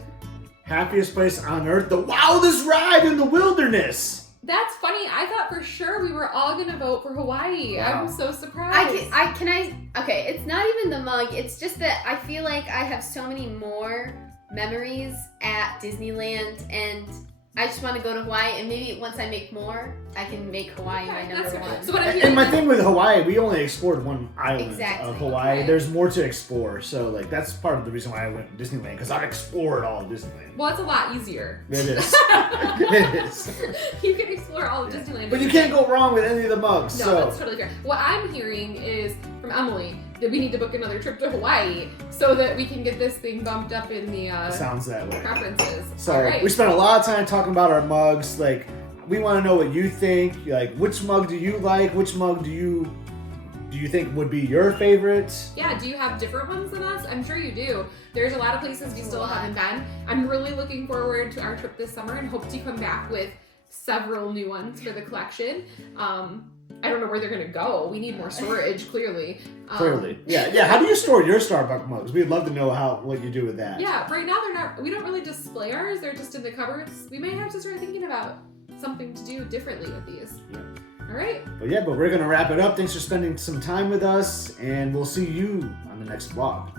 happiest place on earth, the wildest ride in the wilderness. That's funny. I thought for sure we were all gonna vote for Hawaii. Wow. I'm so surprised. Okay, it's not even the mug. It's just that I feel like I have so many more memories at Disneyland, and I just want to go to Hawaii. And maybe once I make more, I can make Hawaii my Okay, number that's fair. one. So what I'm hearing And my is- thing with Hawaii, we only explored one island Exactly. of Hawaii. Okay. There's more to explore, so like that's part of the reason why I went to Disneyland, because I explored all of Disneyland. well, it's a lot easier. It is. It is. You can explore all of Yeah. Disneyland. But you can't go wrong with any of the mugs. No, so that's totally fair. What I'm hearing is from Emmalee that we need to book another trip to Hawaii so that we can get this thing bumped up in the it sounds that way. preferences. So All right. we spent a lot of time talking about our mugs. Like, we want to know what you think. Like, which mug do you like? Which mug do you think would be your favorite? Yeah, do you have different ones than us? I'm sure you do. There's a lot of places we still haven't been. I'm really looking forward to our trip this summer and hope to come back with several new ones for the collection. I don't know where they're gonna go. We need more storage, clearly. Clearly, yeah. How do you store your Starbucks mugs? We'd love to know what you do with that. Yeah, right now they're not. We don't really display ours. They're just in the cupboards. We may have to start thinking about something to do differently with these. Yeah. All right. But we're gonna wrap it up. Thanks for spending some time with us, and we'll see you on the next vlog.